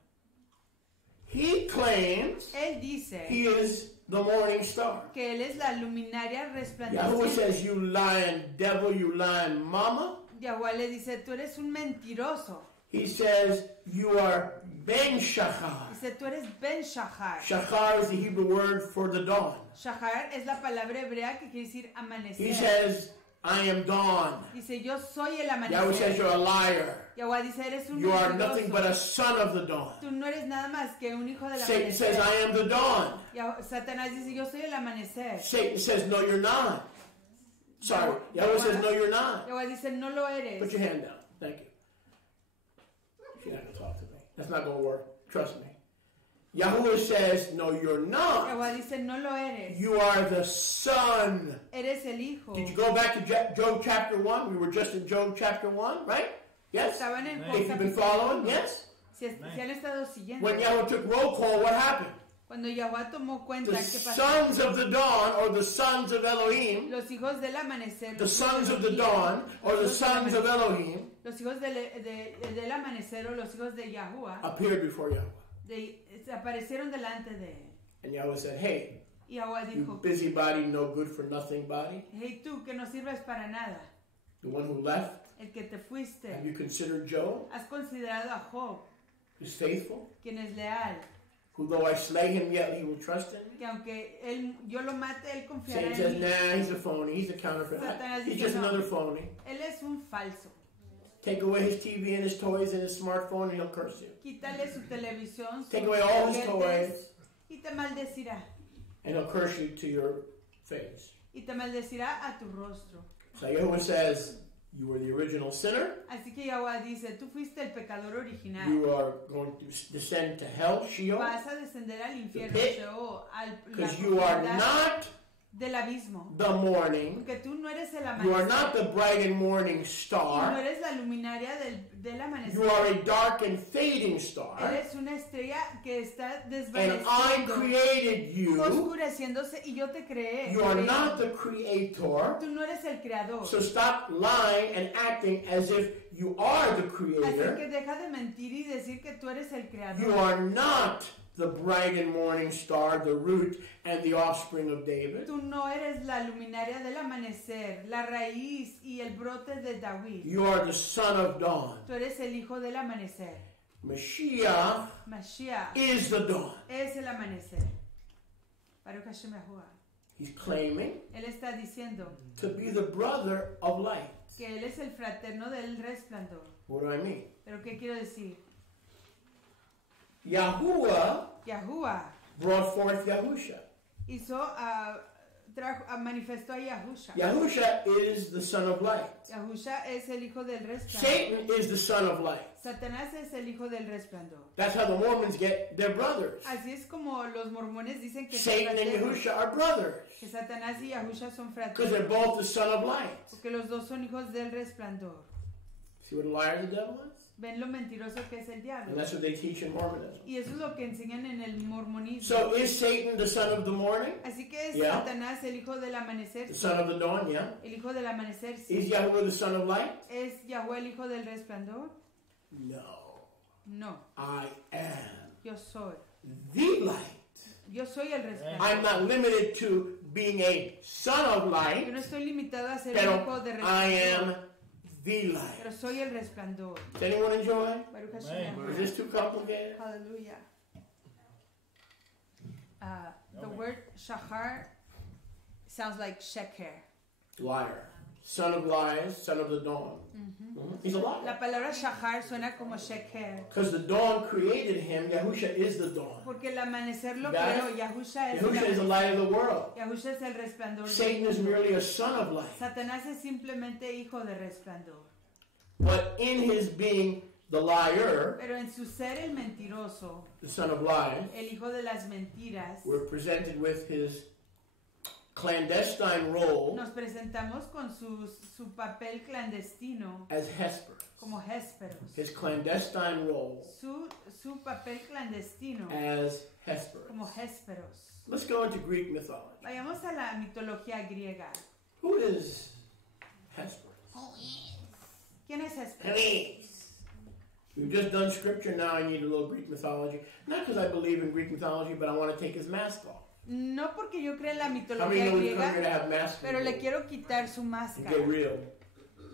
He claims Él dice he is the morning star. que él es la luminaria Yahuwah resplandeciente. says, you lying devil, you lying mama. Yahuwah le dice, tú eres un mentiroso. He says, you are Ben Shachar. Dice, tú eres Ben Shahar. Shachar is the Hebrew word for the dawn. Shahar es la palabra hebrea que quiere decir He amanecer. says, I am dawn. Dice, yo soy el Yahweh says, amanecer. you're a liar. Yahuwah dice, eres un You are nothing but a mentiroso. son of the dawn. Tú no eres nada más que un hijo del Satan says, amanecer. I am the dawn. Satanás dice, yo soy el amanecer. Satan says, no, you're not. Sorry. Yahweh says, no, you're not. Yahuwah dice, no lo Put eres. your hand down. Thank you. She's not going to talk to me. That's not going to work. Trust me. Yahuwah says, no, you're not. Yahuwah dice, no lo eres. You are the son. Eres el hijo. Did you go back to Job chapter 1? We were just in Job chapter 1, right? Yes? Estaban en If you've been following, yes? Si han estado siguiendo. When Yahweh took roll call, what happened? Cuando Yahuwah tomó cuenta The que pasó. sons of the dawn, or the sons of Elohim, Los hijos del amanecer. the los sons hijos of the del- dawn, or the los hijos del sons of amanecer- Elohim, Los hijos del amanecer o los hijos de Yahuwah appeared before Yahweh. aparecieron delante de él. And Yahweh said, hey, Y Yahuwah you dijo, busybody, no good for nothing body, hey tú que no sirves para nada, the one who left, el que te fuiste, have you considered Job, has considerado a Job, who's faithful, quien es leal, who though I slay him, yet he will trust in me? que aunque yo lo mate, él confiará Satan en says, mí. nah, he's a phony, he's a counterfeit. Satanás He's dice, just no. another phony. Él es un falso. Take away his TV and his toys and his smartphone and he'll curse you. Quítale su televisión, sus Take away all his juguetes, toys y te maldecirá. and he'll curse you to your face. Y te maldecirá a tu rostro. So Yahweh says, you were the original sinner. Así que Yahuwah dice, tú fuiste el pecador original. You are going to descend to hell, Sheol, Vas a descender al infierno, The pit, Sheol, la because you are profundidad not del abismo. the morning. Porque tú no eres el You are amanecer. not the bright and morning Y no star. eres la luminaria del amanecer. You are a dark and fading star. Eres una estrella que está And I desvaneciendo, created you. oscureciéndose, y yo te creé. You are not the creator. Tú no eres el creador. So stop lying and acting as if you are the Así creator. que deja de mentir y decir que tú eres el creador. You are not the bright and morning star, the root and the offspring of David. Tú no eres la luminaria del amanecer, la raíz y el brote de David. You are the son of dawn. Tú eres el hijo del amanecer. Mashiach Mashiach is the dawn. es el amanecer. Baruch Hashem Yahuwah. He's claiming Él está diciendo to be the brother of light. que él es el fraterno del resplandor. What do I mean? ¿Pero qué quiero decir? Yahuwah Yahuwah brought forth Yahusha. manifestó a Yahusha. Yahusha is the son of light. Yahusha es el hijo del resplandor. Satan is the son of light. Satanás es el hijo del resplandor. That's how the Mormons get their brothers. Así es como los mormones dicen que son Satan and fraternos, Yahusha are brothers que Satanás y Yahusha son because they're fraternos, both the son of light. porque los dos son hijos del resplandor. See what a liar the devil is? ¿Ven lo mentiroso que es el And diablo? that's what they teach in Mormonism. Y eso es lo que enseñan en el mormonismo. So is Satan the son of the morning? Así que es Yeah. Satanás el hijo del amanecer. The son of the dawn, yeah. El hijo del amanecer, Is sí. Yahweh the son of light? ¿Es Yahweh el hijo del resplandor? No. No, I am yo soy. the light. Yo soy el resplandor. I'm not limited to being a son of Yo light, no estoy limitado a ser pero el hijo de I am resplandor, the light. pero soy el resplandor. Does anyone enjoy? Baruch Amen. Hashem. Is this too complicated? Hallelujah. The word shachar sounds like sheker. Liar. Son of lies, son of the dawn. Mhm. He's a La liar. palabra shachar suena como sheker. Because the dawn created him, Yahusha is the dawn. Porque el amanecer lo Got it? creó. Yahusha es Yahusha is the el light of the world. Yahusha es el resplandor del Satan is mundo. merely a son of light. Satanás es simplemente hijo de resplandor. But in his being the liar, Pero en su ser el mentiroso, the son of lies, el hijo de las mentiras, we're presented with his clandestine role nos presentamos con su papel clandestino as Hesperus. como Hesperos. His clandestine role Su papel clandestino as Hesperus. como Hesperos. Let's go into Greek mythology. Vayamos a la mitología griega. Who is Hesperus? Oh, yes. ¿Quién es Hesperos? Please. We've just done scripture, now I need a little Greek mythology. Not because I believe in Greek mythology, but I want to take his mask off. No porque yo creo en la How many mitología know we come here to griega, have masks pero le quiero quitar su and máscara get real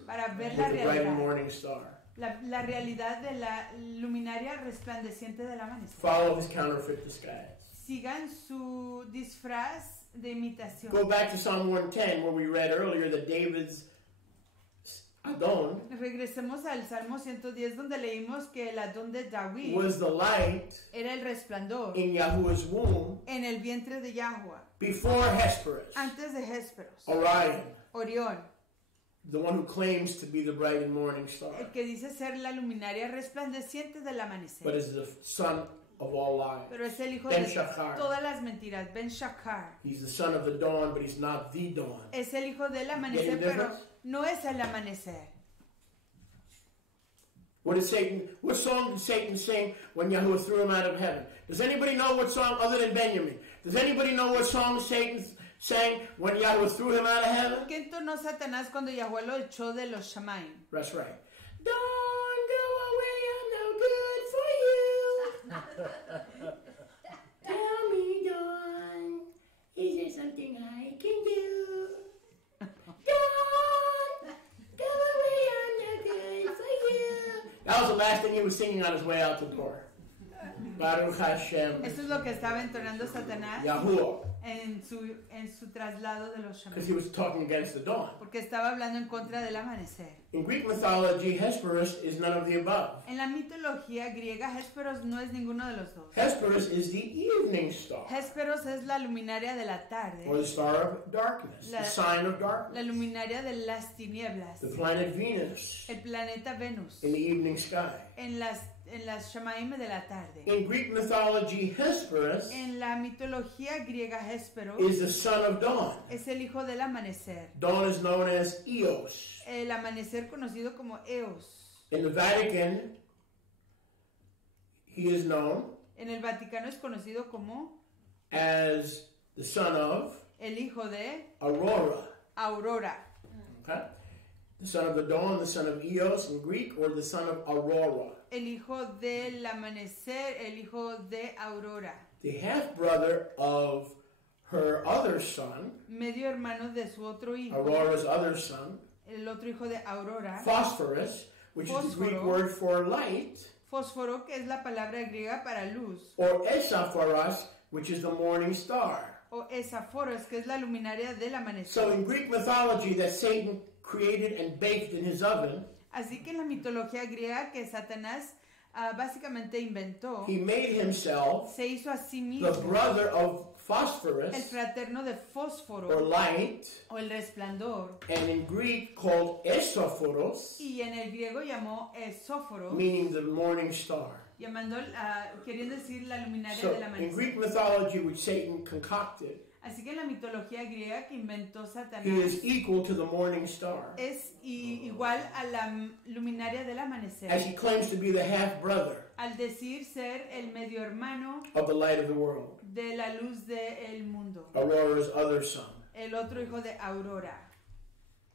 para ver with la the bright realidad. morning star? La realidad de la luminaria resplandeciente del amanecer. Follow his counterfeit disguise. Sigan su disfraz de imitación. Go back to Psalm 110 where we read earlier that David's Adon Regresemos al Salmo 110 donde leímos que el Adón de David was the light era el resplandor in Yahuwah's womb en el vientre de Yahweh, before Hesperus, antes de Hesperos, Orion, Orión, the one who claims to be the bright and morning star, el que dice ser la luminaria resplandeciente del amanecer. but is the son of all lies. Pero es el hijo Ben de Shachar. todas las mentiras, Ben Shachar. He's the son of the dawn, but he's not the dawn. Es el hijo del amanecer, Getting pero difference? no es el amanecer. What song did Satan sing when Yahuwah threw him out of heaven? Does anybody know what song, other than Benjamin? Does anybody know what song Satan sang when Yahuwah threw him out of heaven? ¿Qué entonó Satanás cuando Yahweh lo echó de los Shamaim? That's right. Don't go away, I'm no good for you. Tell me, Dawn, is there something I can do? Dawn, go away, I'm no good for you. That was the last thing he was singing on his way out the door. Baruch Hashem. Esto es lo que estaba entonando Satanás Yahuwah. en su traslado de los Because Shamaim. he was talking against the dawn. Porque estaba hablando en contra del amanecer. In Greek mythology, Hesperus is none of the above. En la mitología griega, Hesperos no es ninguno de los dos. Hesperus is the evening star, Hesperos es la luminaria de la tarde, or the star of darkness, the sign of darkness, la luminaria de las tinieblas, the planet Venus el planeta Venus, in the evening sky. en las Shamaim de la tarde. In Greek mythology, Hesperus En la mitología griega, Hesperos is the son of dawn. es el hijo del amanecer. Dawn is known as Eos. El amanecer conocido como Eos. In the Vatican, he is known En el Vaticano es conocido como as the son of el hijo de Aurora. Aurora. Okay? The son of the dawn, the son of Eos in Greek, or the son of Aurora. El hijo del amanecer, el hijo de Aurora. The half-brother of her other son, Medio hermano de su otro hijo. Aurora's other son, El otro hijo de Aurora. Phosphorus, which is the Greek Fósforo. word for light, Fósforo, que es la palabra griega para luz. or Esaphoros, which is the morning star. O Esaforos, que es la luminaria del amanecer. So in Greek mythology that Satan created and baked in his oven, Así que en la mitología griega que Satanás básicamente inventó, he made himself se hizo a sí the mismo brother of Phosphorus, el fraterno de or fósforo light, o el resplandor, and in Greek called esophoros, y en el griego llamó esóforo, meaning the morning star. llamando, queriendo decir la luminaria So, del in Greek amanecer. mythology, which Satan concocted, Así que en la mitología griega que inventó he Satanás is equal to the morning star, es igual a la luminaria del as amanecer, he claims to be the half-brother al decir ser el medio hermano of the light of the world, de la luz del mundo, Aurora's other son. el otro hijo de Aurora.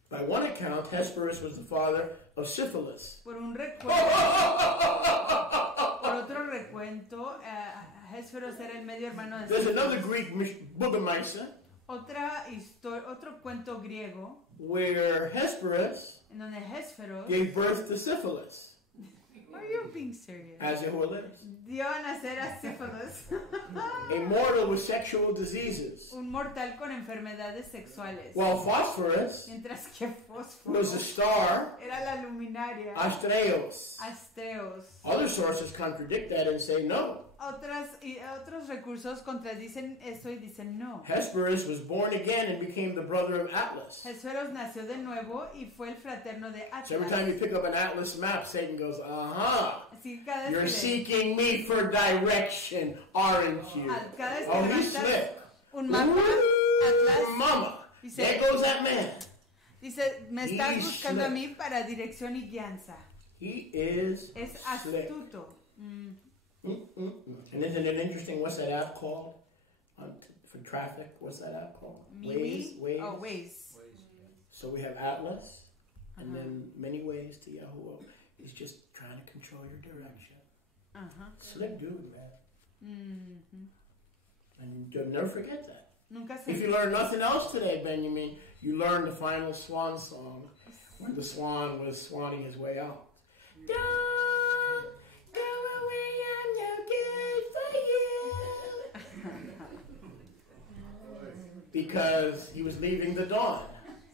By one account, Hesperus was the father of syphilis. Por un recuento, por otro recuento, Hesperos era el medio hermano de There's Sífilis. another Greek Bugamaisa Otro cuento griego where Hesperus en donde Hesperos, gave birth to syphilis, are you being serious? as it was, Dio a nacer a Sífilis, a mortal with sexual diseases, un mortal con enfermedades sexuales. while Phosphorus Mientras que Fósforo was a star, era la luminaria, Astreos. Astreos. Other sources contradict that and say no. Otros recursos contradicen eso y dicen no. Hesperus was born again and became the brother of Atlas. Hesperos nació de nuevo y fue el fraterno de So every time Atlas. you pick up an Atlas map, Satan goes, Así que cada you're vez que seeking me for direction, aren't you? cada vez Oh, que he's levantas slick. un mapa, Ooh, Atlas mama, dice, there goes that man. dice, me estás He's buscando a slick. mí para dirección y guianza. He is Es slick. astuto. And isn't it interesting? What's that app called for traffic? What's that app called? Waze? Waze. Oh, Waze. So we have Atlas, and Uh-huh. then many ways to Yahoo. He's just trying to control your direction. Ajá. Slick dude, man. Mhm. And you'll never forget that. Nunca If se... you learn nothing else today, Benjamin, you learn the final swan song when the swan was swanning his way out. Don't go away, I'm no good for you. Because he was leaving the dawn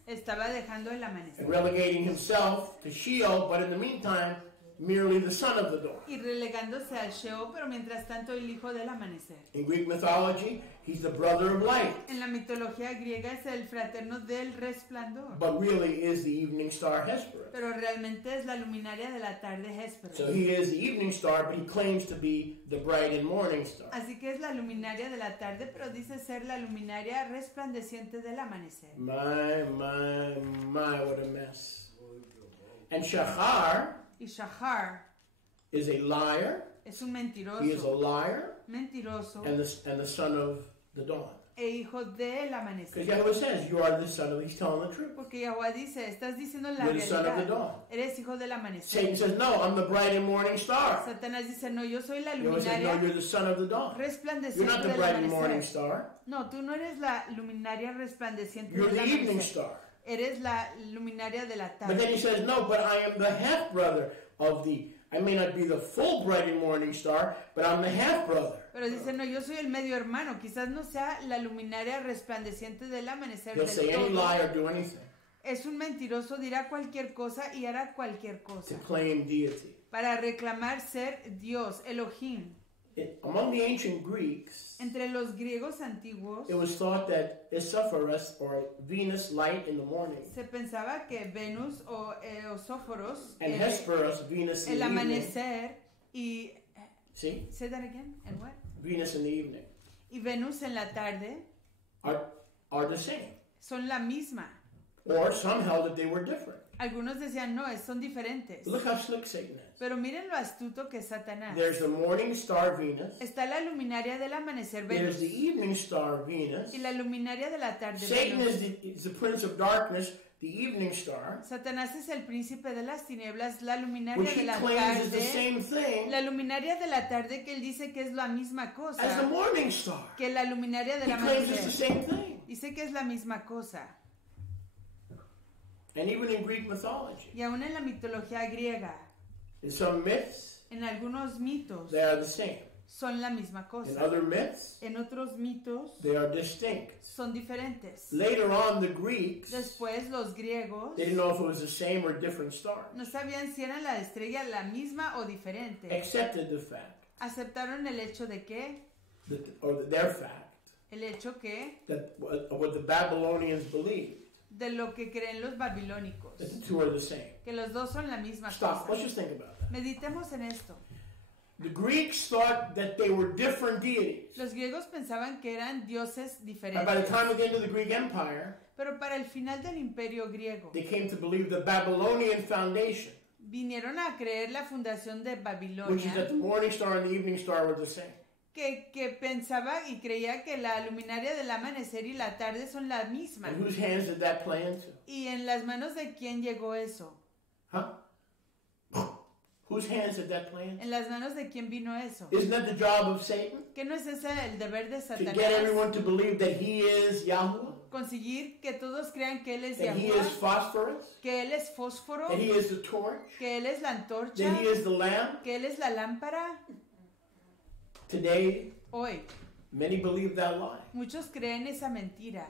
Estaba dejando el and amanecer. relegating himself to Sheol, but in the meantime, merely the son of the dawn. Y relegándose al Sheol, pero mientras tanto el hijo del amanecer. In Greek mythology, he's the brother of light, En la mitología griega es el fraterno del resplandor. but really is the evening star Hesperus. Pero realmente es la luminaria de la tarde Hesperos. So he is the evening star, but he claims to be the bright and morning star. Así que es la luminaria de la tarde, pero dice ser la luminaria resplandeciente del amanecer. My, what a mess. And Shachar Y Shahar is a liar. es un He is a mentiroso, liar mentiroso and the son of the dawn. e hijo del Because amanecer. Yahweh says, you are the son of, he's telling the truth. Porque Yahweh dice, estás diciendo la You're the son of the realidad. dawn. Eres hijo del Satan amanecer. says, no, I'm the bright and morning star. Satanás dice, no, yo soy la Yahweh says, no, luminaria you're the son of the dawn. You're resplandeciente not the del bright and morning amanecer. star. No, tú no eres la luminaria resplandeciente You're del the evening amanecer. star. Eres la luminaria de la But then he tarde. says, no, but I am the half-brother of the, I may not be the full bright and morning star, but I'm the half-brother. Pero dice, no, yo soy el medio hermano. Quizás no sea la luminaria resplandeciente del amanecer He'll del say any todo. lie or do anything Es un mentiroso, dirá cualquier cosa y hará cualquier cosa. to claim deity. Para reclamar ser Dios, Elohim. Among the ancient Greeks, Entre los griegos antiguos, it was thought that Esopharis, or Venus light in the morning, se pensaba que Venus o Osóforos, and Hesperus, Venus in el the evening, amanecer, y... see, Say that again, and what? Venus in the evening, Y Venus en la tarde are the same. son la misma. Or some held that they were different. Algunos decían, no, son diferentes. Look how slick Satan is. Pero miren lo astuto que es Satanás. There's the morning star Venus, Está la luminaria del amanecer there's Venus the evening star Venus. y la luminaria de la tarde Satan Venus. is the prince of darkness, the evening star, Satanás es el príncipe de las tinieblas, la which luminaria de he la claims is the tarde. same thing La luminaria de la tarde que él dice que es la misma as the cosa morning star. que la luminaria del He claims it's the amanecer. same thing. Dice que es la misma cosa. And even in Greek mythology, Y aún en la mitología griega, in some myths, en algunos mitos, they are the same. son la misma In cosa. other myths, En otros mitos, they are distinct. son diferentes. Later on, the Greeks, Después los griegos they didn't know if it was the same or different stars, no sabían si era la estrella la misma o diferente. accepted the fact, Aceptaron el hecho de que, or their fact, El hecho que that what the Babylonians believed, de lo que creen los babilónicos, that the two are the same. que los dos son la misma Stop. Let's cosa. just think about that. Meditemos en esto. The Greeks thought that they were different deities. Los griegos pensaban que eran dioses And by the diferentes, time we get into the Greek Empire, pero para el final del imperio griego they came to believe the Babylonian foundation, vinieron a creer la fundación de which is Babilonia, that the morning star and the evening star were the same. que pensaba y creía que la luminaria del amanecer y la tarde son la misma. And whose hands did that play into? ¿Y en las manos de quién llegó eso? Huh? Whose hands did that play into? ¿En las manos de quién vino eso? Isn't that the job of Satan? ¿Qué no es ese el deber de To get Satanás? everyone to believe that he is Yahweh, Conseguir que todos crean que Él es that he Yahuwah, is phosphorus, que Él es fósforo, that he is the torch, que Él es la antorcha, that he is the lamp. que Él es la lámpara. Today, Hoy, many believe that lie, muchos creen esa mentira,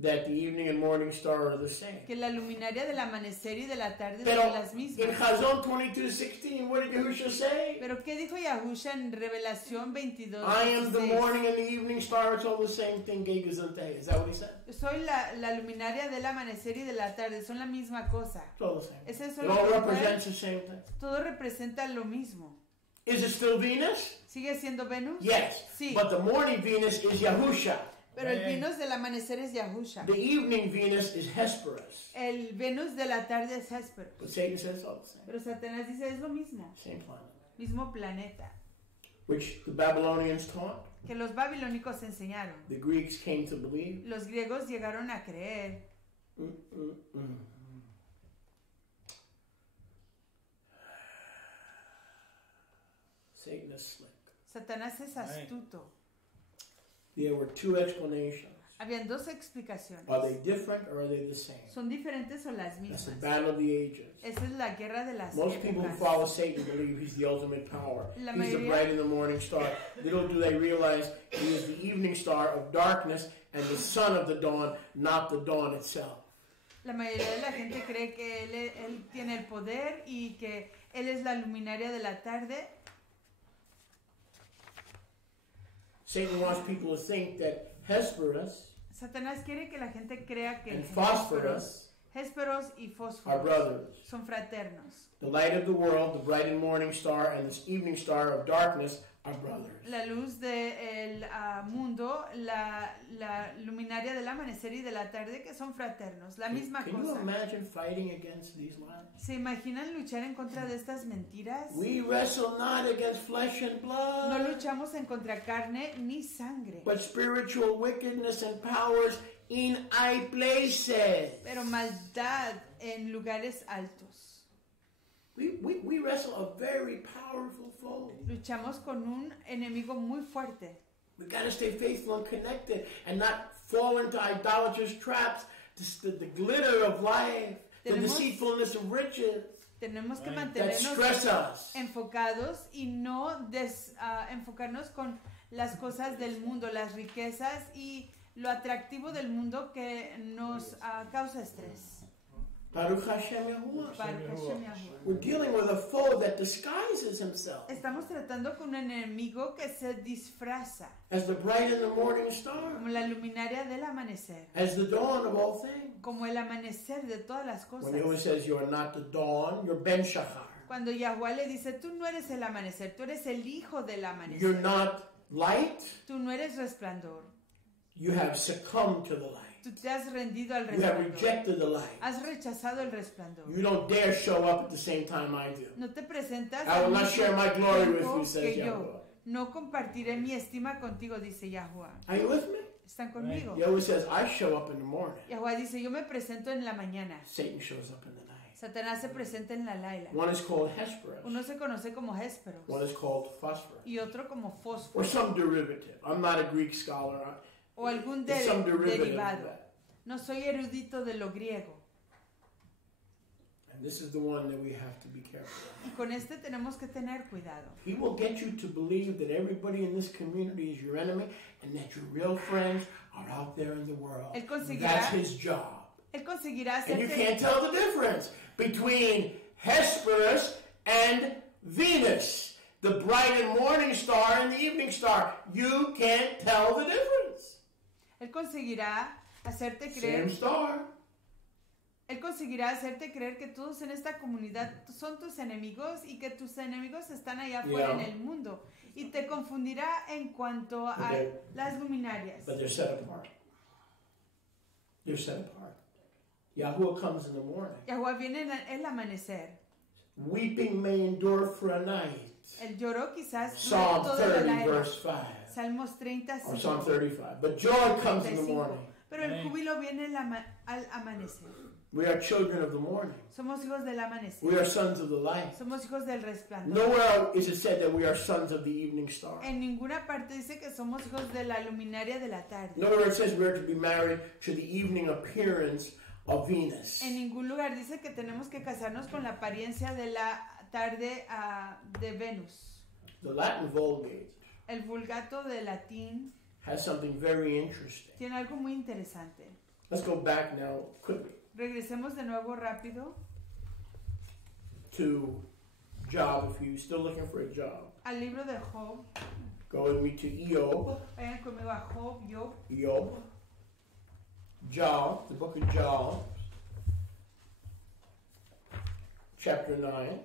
that the evening and morning star are the same. que la luminaria del amanecer y de la tarde Pero son las in mismas. Chazon 22:16, what did Yahushua say? Pero ¿qué dijo Yahusha en Revelación 22? I am the 16? morning and the evening star. It's all the same thing. Is that what he said? Soy la luminaria del amanecer y de la tarde, son la misma cosa. It's all the same. ¿Es eso It lo all que represents the same thing. todo representa lo mismo? Is it still Venus? ¿Sigue siendo Venus? Yes. Sí. But the morning Venus is Yahusha. Pero el Venus del amanecer es Yahusha. The evening Venus is Hesperus. El Venus de la tarde es Hesperus. But Satan says it's all the same. Pero Satanás dice es lo mismo, Same planet. mismo planeta. Which the Babylonians taught. Que los babilónicos enseñaron. The Greeks came to believe. Los griegos llegaron a creer. Satan is slick. Satanás es astuto. There were two explanations. Habían dos explicaciones. Are they different or are they the same? ¿Son diferentes o las That's the mismas? battle of the ages. Esa es la guerra de las Most people who épocas. follow Satan believe he's the ultimate power. La He's the mayoría- bright and the morning star. Little do they realize he is the evening star of darkness and the son of the dawn, not the dawn itself. La mayoría de la gente cree que él tiene el poder y que él es la luminaria de la tarde. Satan wants people to think that Hesperus Satanás quiere que la gente crea que and Phosphorus Hesperos y are Fósforos brothers. son fraternos. The light of the world, the bright and morning star, and this evening star of darkness are brothers. La luz del mundo, la luminaria del amanecer y de la tarde, que son fraternos. La misma Can you cosa. imagine fighting against these lies? ¿Se imaginan luchar en contra de estas mentiras? We wrestle not against flesh and No blood, luchamos en contra carne ni sangre, but spiritual wickedness and powers in high places. pero maldad en lugares altos. We wrestle a very powerful foe. Luchamos con un enemigo muy fuerte. We got to stay faithful and connected and not fall into idolatrous traps, the glitter of life, the Tenemos- deceitfulness of riches Tenemos que that mantenernos stress us. enfocados y no enfocarnos con las cosas del mundo, las riquezas y lo atractivo del mundo que nos causa estrés. Baruch Hashem Yahuwah. Baruch Hashem Yahuwah. We're dealing with a foe that disguises himself Estamos tratando con un enemigo que se disfraza as the bright and the morning star, como la luminaria del amanecer, as the dawn of all things. como el amanecer de todas las When Yahuwah cosas. says you are not the dawn, you're Ben Shachar. Cuando Yahuwah le dice, tú no eres el amanecer, tú eres el hijo del You're amanecer. not light, Tú no eres resplandor. you have succumbed to the light. Tú te has rendido al You have resplandor. rejected the light. Has rechazado el resplandor. You don't dare show up at the same time I do. No te presentas I will al not mismo share my glory with tiempo you, says que yo. Yahuwah. No compartiré mi estima contigo, dice Yahuwah. Are you with me? ¿Están conmigo? Yahuwah says, I show up in the morning. Yahuwah dice, yo me presento en la mañana. Satan shows up in the night. Satanás se presenta en la laila. One is called Hesperus. Uno se conoce como Hesperos One is called Phosphorus. y otro como Or Fósforo some derivative. I'm not a Greek scholar. o algún It's some derivative of derivado. that. No soy erudito de lo griego. And this is the one that we have to be careful of. Y con este tenemos que tener cuidado. He will get you to believe that everybody in this community is your enemy and that your real friends are out there in the world. Él conseguirá- That's his job. Él conseguirá And you hacerte... can't tell the difference between Hesperus and Venus. the bright and morning star and the evening star. You can't tell the difference. Él conseguirá hacerte Same creer. star. Él conseguirá hacerte creer que todos en esta comunidad son tus enemigos y que tus enemigos están allá afuera en Yeah. el mundo. Y te confundirá en cuanto a Okay. las luminarias. But they're set apart. They're set apart. Yahuwah comes in the morning. Yahuwah viene en el amanecer. Weeping may endure for a night. El lloró quizás Psalm todo el 30, aire. verse 5. Salmos 30, Or Psalm 35. But joy comes in the 35. morning. Pero el júbilo viene al amanecer. We are children of the morning. Somos hijos del amanecer. We are sons of the light. Somos hijos del resplandor. Nowhere is it said that we are sons of the evening star. En ninguna parte dice que somos hijos de la luminaria de la tarde. Nowhere it says we are to be married to the evening appearance of Venus. En ningún lugar dice que tenemos que casarnos con la apariencia de la tarde de Venus. The Latin Vulgate El vulgato de latín has something very interesting. tiene algo muy interesante. Let's go back now quickly Regresemos de nuevo rápido to Job. If you're still looking for a job, al libro de Job. go with me to Eob. Vayan conmigo a Job, Job, the book of Job, chapter 9,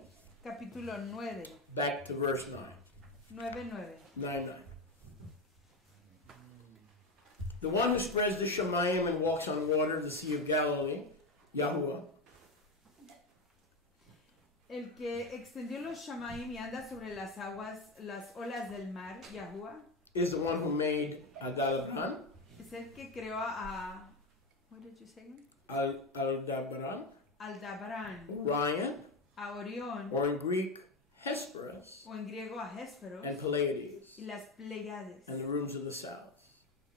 capítulo 9, back to verse 9. 9:9. 9. The one who spreads the Shemayim and walks on water, the Sea of Galilee, Yahuwah, El que extendió los Shamaim y anda sobre las aguas, las olas del mar, Yahuwah, is the one who made Adalabran, es el que creó a what did you say? Aldabran, Aldebarán, Orion, a Orión, or in Greek, Hesperus, o en griego a Hesperos, and Pleiades, y las Pleiades, and the rooms of the south.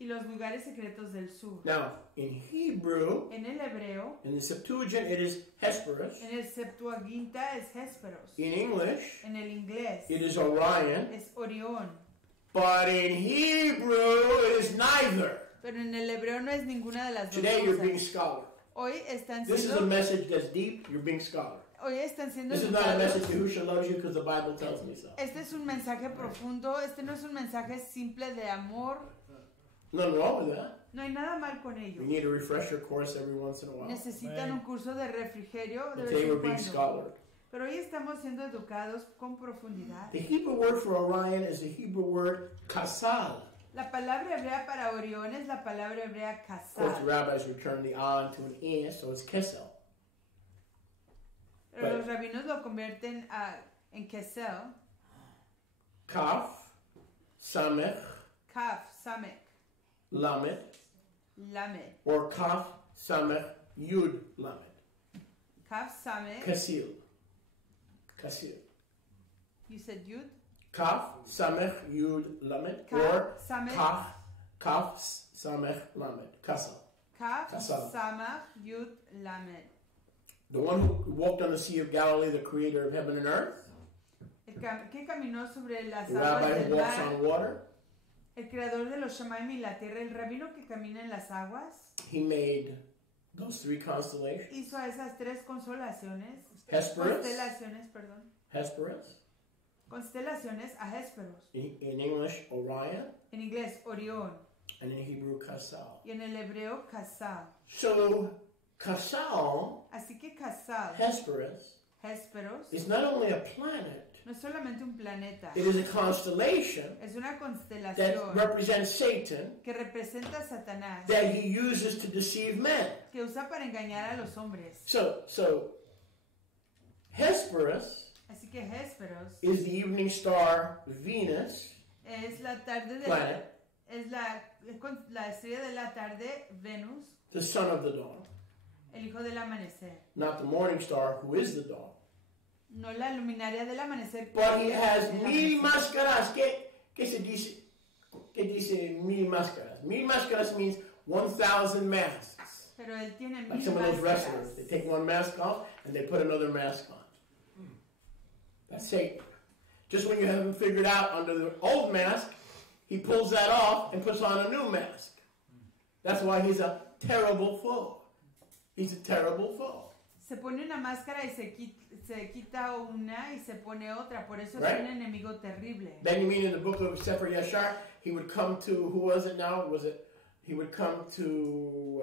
y los lugares secretos del sur. Now, in Hebrew, En el hebreo, in the Septuagint, it is Hesperus. en el Septuaginta es Hesperos. In English, En el inglés it is Orion. es Orión. But in Hebrew, it is neither. Pero en el hebreo no es ninguna de las dos Today, you're being cosas. scholar. Hoy están This is a siendo, message that's deep. You're being scholar. hoy están siendo This is not a message educados. to Yahusha loves you because the Bible tells me so. Este es un mensaje profundo, este no es un mensaje simple de amor. Nothing wrong with that. No hay nada mal con ello. We need a refresher course every once in a while. Necesitan un curso de refrigerio de But vez today en we're being cuando. scholar. Pero hoy estamos siendo educados con profundidad. The Hebrew word for Orion is the Hebrew word kasal. La palabra hebrea para Orión es la palabra hebrea Of course, the kasal. rabbis return the on to an in, so it's kesel. Pero los rabinos lo convierten en kesel, Kaf, samech, kaf, samek, lamed, lamed. or kaf, samech, yud, lamed. Kaf, samek. Kasil. Kasil. You said yud? Kaf, samech, yud, lamed. Kaf, Or samek. kaf, samech, lamed. Kasal. Kaf, Kasal. samach, yud, lamed. The one who walked on the Sea of Galilee, the creator of heaven and earth. Que caminó sobre las The aguas rabbi del who walks mar. on water. El creador de los Shamaim y la tierra, el rabino que camina en las aguas, He made those three constellations. hizo a esas tres consolaciones, Hesperus. constelaciones, perdón, Hesperus. constelaciones a Hesperos. In English, Orion. En inglés, Orión, And in Hebrew, Kasal. y en el hebreo, Kasal. So, Kasal, Así que Kasal, Hesperus, Hesperos, is not only a planet, no es solamente un planeta, it is a constellation es una that constelación represents Satan que representa a Satanás, that he uses to deceive men. que usa para engañar a los hombres. So Hesperus Así que Hesperos is the evening star Venus es la tarde de planet, es la estrella de la tarde, Venus, the son of the dawn, el hijo del amanecer. not the morning star who is the dawn. No la luminaria del amanecer. But he es has el 1000 amanecer. máscaras. ¿Qué se dice? ¿Qué dice 1000 máscaras? 1000 máscaras means 1000 masks. Pero él tiene Like 1000 some of those máscaras. wrestlers, they take one mask off and they put another mask on. That's Satan. Just when you haven't figured out under the old mask, he pulls that off and puts on a new mask. That's why he's a terrible foe. He's a terrible foe. Se pone una máscara y se quita una y se pone otra. Por eso Right. es un enemigo terrible. Benjamin in the book of Sefer Yashar, he would come to, who was it now? He would come to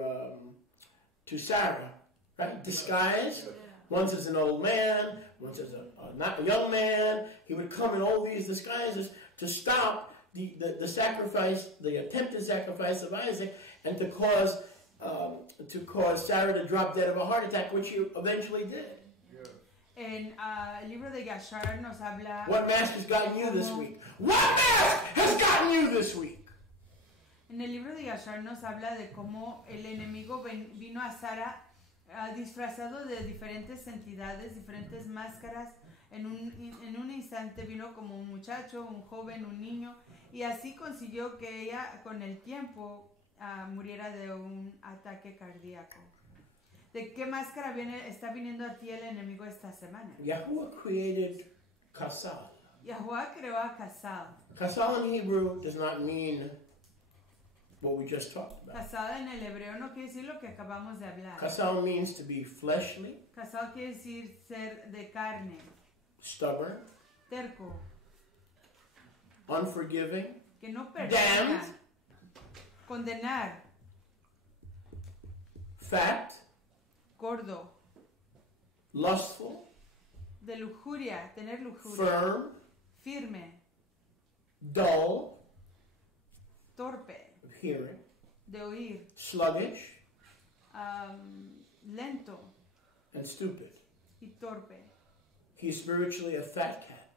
Sarah, right? Disguised. Once as an old man, once as not a young man. He would come in all these disguises to stop the sacrifice, the attempted sacrifice of Isaac, and to cause Sarah to drop dead of a heart attack, which he eventually did. En el libro de Yashar nos habla... What mask has gotten you this week? What mask has gotten you this week? En el libro de Yashar nos habla de cómo el enemigo vino a Sara disfrazado de diferentes entidades, diferentes máscaras. En un instante vino como un muchacho, un joven, un niño, y así consiguió que ella con el tiempo muriera de un ataque cardíaco. ¿De qué máscara está viniendo a ti el enemigo esta semana? Yahuwah created Kasal. Yahuwah creó a Kasal. Kasal in Hebrew does not mean what we just talked about. Kasal en el hebreo no quiere decir lo que acabamos de hablar. Kasal means to be fleshly, Kasal quiere decir ser de carne, stubborn, terco, unforgiving, que no perdona, damned, condenar, fat, gordo, lustful, de lujuria, tener lujuria, firm, firme, dull torpe, of hearing, de oír, sluggish, lento and stupid. y torpe. He's spiritually a fat cat.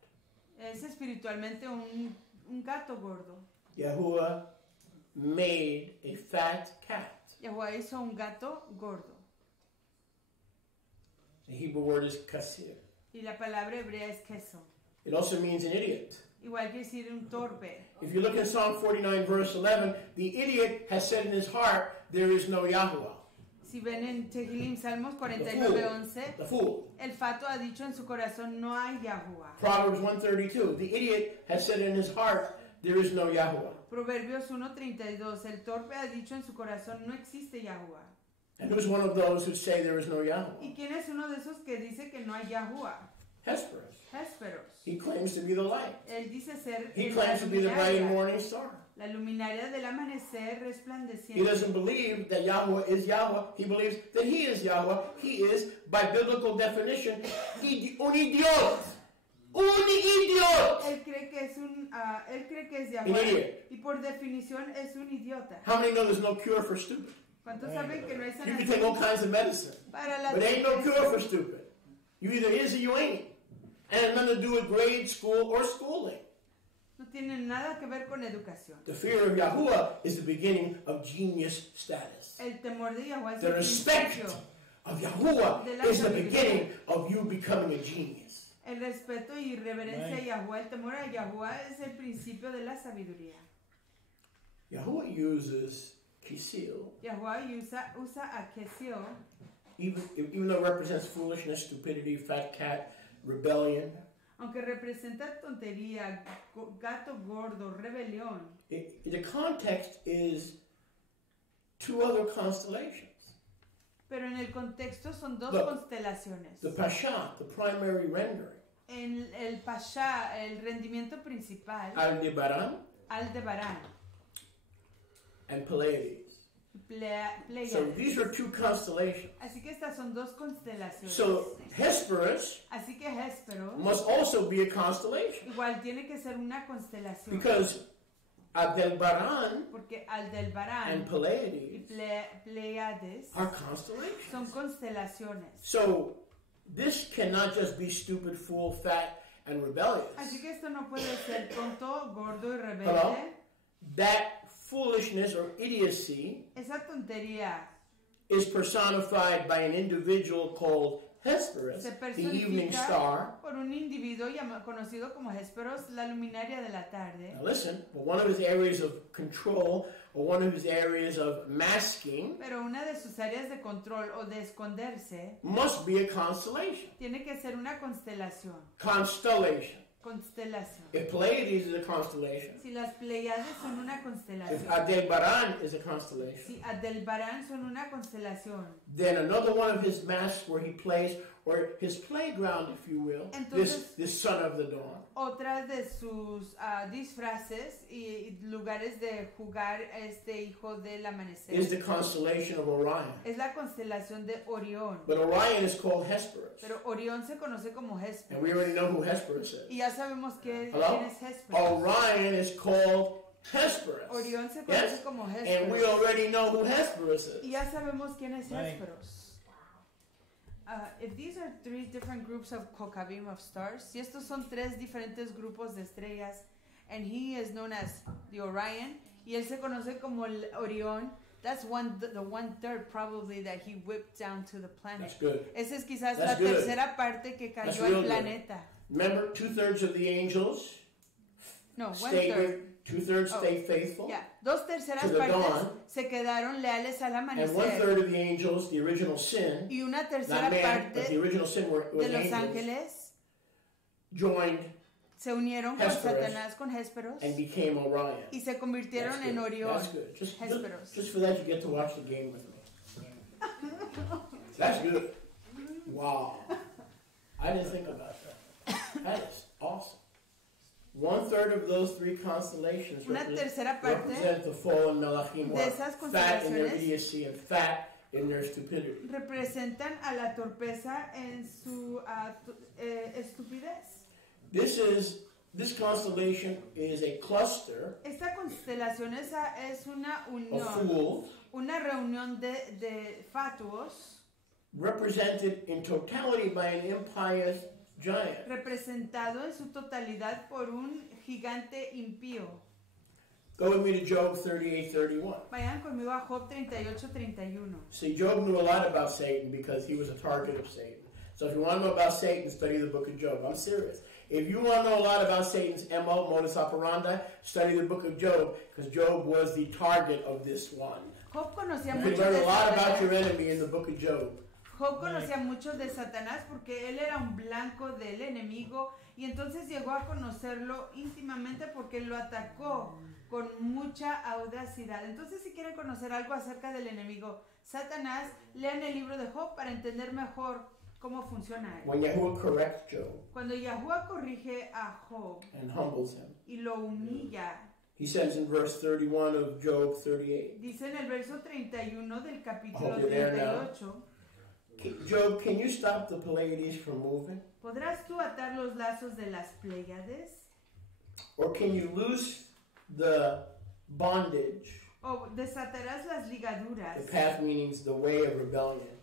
Es espiritualmente un gato gordo. Yahuwah made a fat cat. Yahuwah hizo un gato gordo. The Hebrew word is kasir. Y la palabra hebrea es queso. It also means an idiot. Igual quiere decir un torpe. If you look in Psalm 49, verse 11, the idiot has said in his heart, there is no Yahuwah. Si ven en Tehilim, Salmos 49:11, The fool. el fato ha dicho en su corazón, no hay Yahuwah. Proverbs 132, the idiot has said in his heart, there is no Yahuwah. Proverbios 1:32, el torpe ha dicho en su corazón, no existe Yahuwah. And who's one of those who say there is no Yahuwah? ¿Y quién es uno de esos que dice que no hay Yahuwah? Hesperus. Hesperos. He claims to be the light. Él dice ser He la claims to be the bright and luminaria, morning star. la luminaria del amanecer He resplandeciente. doesn't believe that Yahweh is Yahweh. He believes that He is Yahweh. He is, by biblical definition, un idiot. Un idiot. Él cree que es An Yahweh idiot. y por definición es un idiota. How many know there's no cure for stupid? ¿Cuántos saben que no hay You can take all sanación kinds of medicine, para la but there ain't no tristeza? cure for stupid. You either is or you ain't. And it's nothing to do with grade, school, or schooling. No tiene nada que ver con educación. The fear of Yahuwah is the beginning of genius status. El temor de Yahweh es The el respect principio. of Yahuwah De la is the sabiduría. beginning of you becoming a genius. El respeto y reverencia a Yahweh, el temor a Yahweh es el principio de la sabiduría. Yahuwah uses kisil, Yahweh usa a Kesio, even though it represents foolishness, stupidity, fat cat, rebellion. aunque representa tontería, gato gordo, rebelión. The context is two other constellations. Pero en el contexto son dos Look, constelaciones. The Pashat, the primary rendering, En el Pasha, el rendimiento principal, Aldebaran Aldebarán, and Pleiades. Pleiades. So these are two constellations. Así que estas son dos constelaciones. So Hesperus Así que Hespero must also be a constellation igual tiene que ser una constelación. because Aldebaran Porque and Aldebarán y Pleiades Pleiades are constellations. son constelaciones. So this cannot just be stupid, fool, fat, and rebellious. Así que esto no puede ser tonto, gordo y rebelde. Hello? That foolishness or idiocy Esa tontería is personified by an individual called Hesperus, se the evening personifica star. por un individuo conocido como Hesperos, la luminaria de la tarde. Now listen, but one of his areas of control or one of his areas of masking Pero una de sus áreas de control o de esconderse must be a constellation. tiene que ser una constelación. Constellation. constelación. If Pleiades is a constellation, Si las Pleiades son una if constelación, Aldebaran is a constellation, si Aldebarán son una constelación, then another one of his masks where he plays, or his playground, if you will, Entonces- this son of the dawn, otras de sus disfraces y lugares de jugar este hijo del amanecer is the constellation of Orion. es la constelación de Orión. But Orion is called Hesperus. Pero Orión se conoce como And Hesperus. we already know who Hesperus is. Y ya sabemos quién Hello? es Hesperus. Orion is called Hesperus. Orión se conoce Yes? como And we Hesperus. already know who Hesperus Y is. ya sabemos quién es Right. Hesperus. If these are three different groups of Kokabim of stars, si estos son tres diferentes grupos de estrellas, and he is known as the Orion, y él se conoce como el Orión, that's the 1/3 probably that he whipped down to the planet. That's good. Esa es quizás That's la good. tercera parte que That's cayó real al good. planeta. Remember, 2/3 of the angels No, stay 1/3. with, 2/3 Oh. stay faithful, Ya, 2/3 To the partes dawn. se quedaron leales al and amanecer 1/3 of the angels, the original sin, y una tercera not man, but the parte original sin de was los angels, ángeles joined se unieron con Hesperus Satanás, con Hesperos, and became Orion. y se convirtieron That's en good. Orión. That's good. Hesperus. Just for that, you get to watch the game with me. That's good. Wow. I didn't think about that. That is awesome. 1/3 of those three constellations Una tercera parte represent the fallen Melachim, who de are esas fat in their constelaciones idiocy and fat in their stupidity. representan a la torpeza en su estupidez. This constellation is a cluster Esta constelación es una of unión, fools una reunión de fatuos represented in totality by an impious giant. representado en su totalidad por un gigante impío. Go with me to Job 38:31. Vayan conmigo a Job 38:31. See, Job knew a lot about Satan because he was a target of Satan. So if you want to know about Satan, study the book of Job. I'm serious. If you want to know a lot about Satan's MO, modus operandi, study the book of Job, because Job was the target of this one. Job conocía You can mucho learn de a lot about Satanás. your enemy in the book of Job. Job conocía mucho de Satanás porque él era un blanco del enemigo y entonces llegó a conocerlo íntimamente porque lo atacó con mucha audacidad. Entonces, si quieren conocer algo acerca del enemigo Satanás, lean el libro de Job para entender mejor cómo funciona él. When Yahuwah corrects Job Cuando Yahuwah corrige a Job and humbles him, y lo humilla, he says in verse 31 of Job 38, dice en el verso 31 del capítulo I hope you're there now. 38, Job, can you stop the Pleiades from moving? ¿podrás tú atar los lazos de las Pléyades? Or can you loose the bondage? ¿O desatarás las ligaduras? The path means the way of rebellion.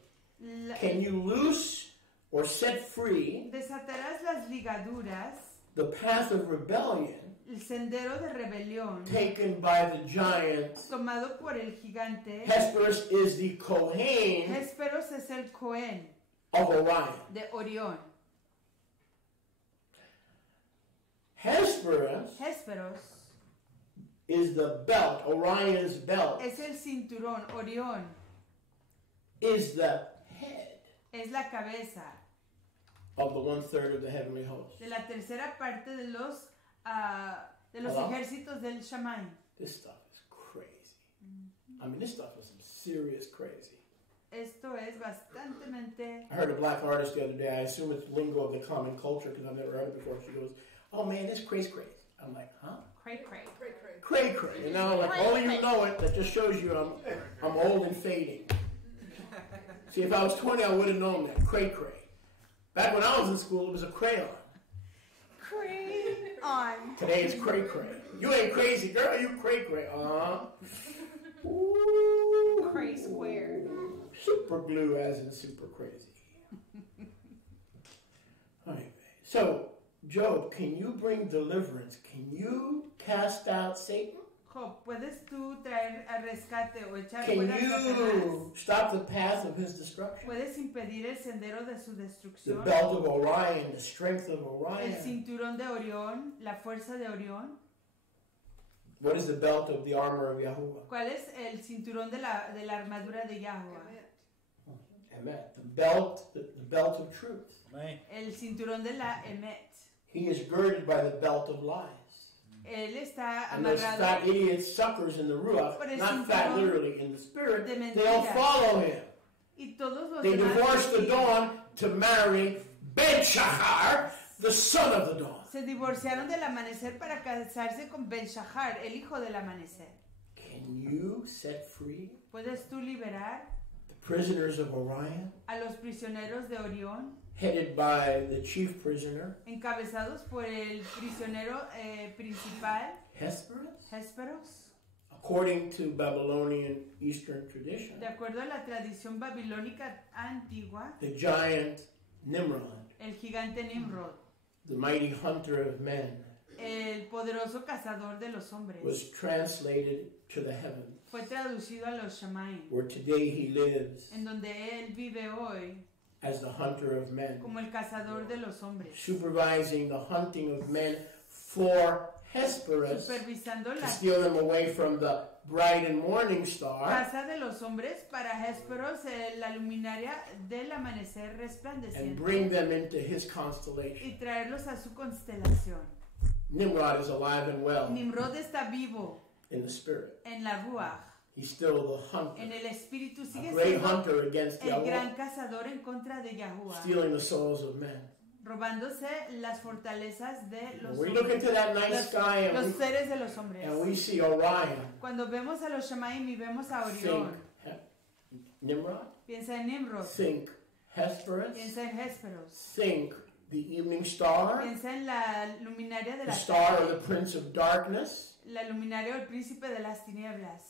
Can you loose or set free Desatarás las ligaduras, the path of rebellion el sendero de rebelión, taken by the giant? tomado por el gigante. Hesperus is the Kohen Hesperos es el Cohen of Orion. de Orión. Hesperus Hesperos is the belt, Orion's belt, es el cinturón. Orión is the head es la cabeza of the 1/3 of the heavenly host. de la tercera parte de los Hello? ejércitos del Shammai. This stuff is crazy. I mean, this stuff is some serious crazy. Esto es bastantemente. I heard a black artist the other day. I assume it's lingo of the common culture because I've never heard it before. She goes, "Oh man, this crazy." I'm like, "Huh? Cray cray. Cray. You know, like only you know it. That just shows you I'm old and fading. See, if I was 20, I would have known that. Cray. Back when I was in school, it was a crayon. Cray on. Today it's cray. You ain't crazy, girl. You cray. Ooh. Cray square. Super glue, as in super crazy. Anyway, so Job, can you bring deliverance? Can you cast out Satan? Job, ¿puedes tú traer a rescate o echar Can fuera a Satanás? you stop the path of his destruction? ¿Puedes impedir el sendero de su The destrucción? belt of Orion, the strength of El Orion. cinturón de Orión, la fuerza de Orión. What is the belt of the armor of Yahuwah? ¿Cuál es el cinturón de la armadura de Yahweh? Amen. The belt of truth. Right. El cinturón de la Emet. He is girded by the belt of lies. Él está And those amarrado fat idiots, suckers in the ruach, por el not fat cinturón literally in the spirit, de they all mentira. follow him. Y todos los They demás divorced the siguen. dawn to marry Ben Shahar, the son of the dawn. Se divorciaron del amanecer para casarse con Ben Shahar, el hijo del amanecer. Can you set free ¿Puedes tú liberar the prisoners of Orion, a los prisioneros de Orión, headed by the chief prisoner, encabezados por el prisionero principal, Hesperus? Hesperos? According to Babylonian Eastern tradition, De acuerdo a la tradición babilónica antigua, the giant Nimrod, el gigante Nimrod, the mighty hunter of men, el poderoso cazador de los hombres, was translated to the heavens, fue traducido a los Shamaim, where today he lives en donde él vive hoy as the hunter of men, como el cazador de los hombres, supervising the hunting of men for Hesperus, supervisando to la steal them away from the bright and morning star, caza de los hombres para Hesperos, la luminaria del amanecer and bring resplandeciente, them into his constellation. y traerlos a su constelación. Nimrod is alive and well Nimrod está vivo in the spirit. en la Ruach, He's still the hunter, en el espíritu, sigue a great siendo hunter against el gran Yahweh, cazador en contra de Yahuwah, stealing the souls of men. robándose las fortalezas de los We look hombres, into that night sky los and seres de los hombres. we see Orion. Cuando vemos a los Shamaim y vemos a Orión, Think Nimrod, piensa en Nimrod, think Hesperus, piensa en Hesperos, think the evening star, piensa en la luminaria de the la star of the tarde, prince of darkness, la luminaria del príncipe de las tinieblas,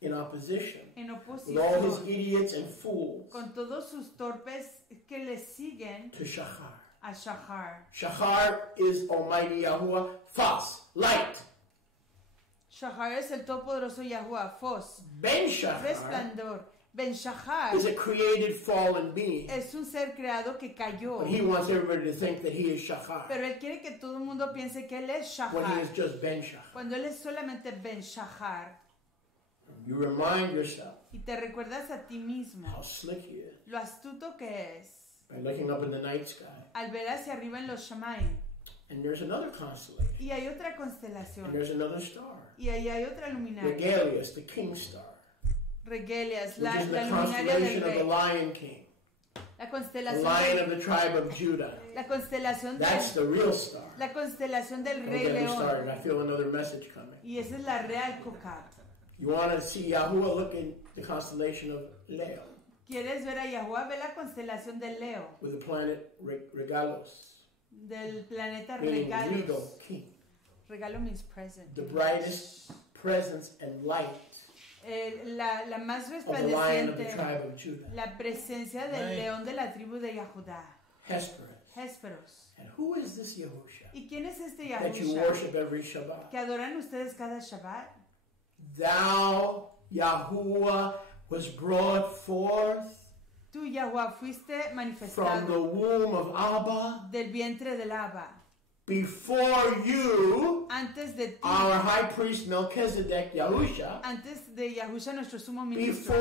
in opposition en with all his oposición idiots and fools con todos sus torpes que le siguen to Shachar. a Shahar. Shachar is Almighty Yahuwah, Fas, light. Shahar es el todopoderoso Yahuwah, Fos, Ben Shachar resplandor. Ben Shahar is a created fallen being, es un ser creado que cayó, but he wants everybody to think that he is Shachar pero él quiere que todo el mundo piense que él es when he Shahar, is just Ben Shachar. cuando él es solamente Ben Shahar. You remind yourself Y te recuerdas a ti mismo how slick he is lo astuto que es by looking up in the night sky. al ver hacia arriba en los Shamaim. And there's another constellation, Y hay otra and constelación. there's another star, Y ahí hay otra luminaria. Regalius, the king star, Regelias, which la is the luminaria del constellation of the rey. Lion King, La the constelación lion del, of the tribe of Judah. la constelación That's del, the real star. la constelación del Don't rey get me león. started. I feel another message coming. Y esa es la real Kokab. You want to see Yahuwah, look in the constellation of Leo ¿Quieres ver a Yahuwah? Ve la constelación del Leo, with the planet Regalos, del planeta meaning Regalos. regal, king. Regalo means present. The brightest presence and light La más of the lion of the resplandeciente, tribe of Judah, la presencia del león de la tribu de Yahudá, Hesperus. Hesperos. And who is this Yahusha ¿Y quién es este that you Yahusha worship every Shabbat? que adoran ustedes cada Shabbat? Thou, Yahuwah, was brought forth Tú, Yahuwah, fuiste from manifestado the womb of Abba del vientre del Abba. before you, Antes de ti, our high priest Melchizedek Yahusha, antes de Yahusha, nuestro sumo ministro,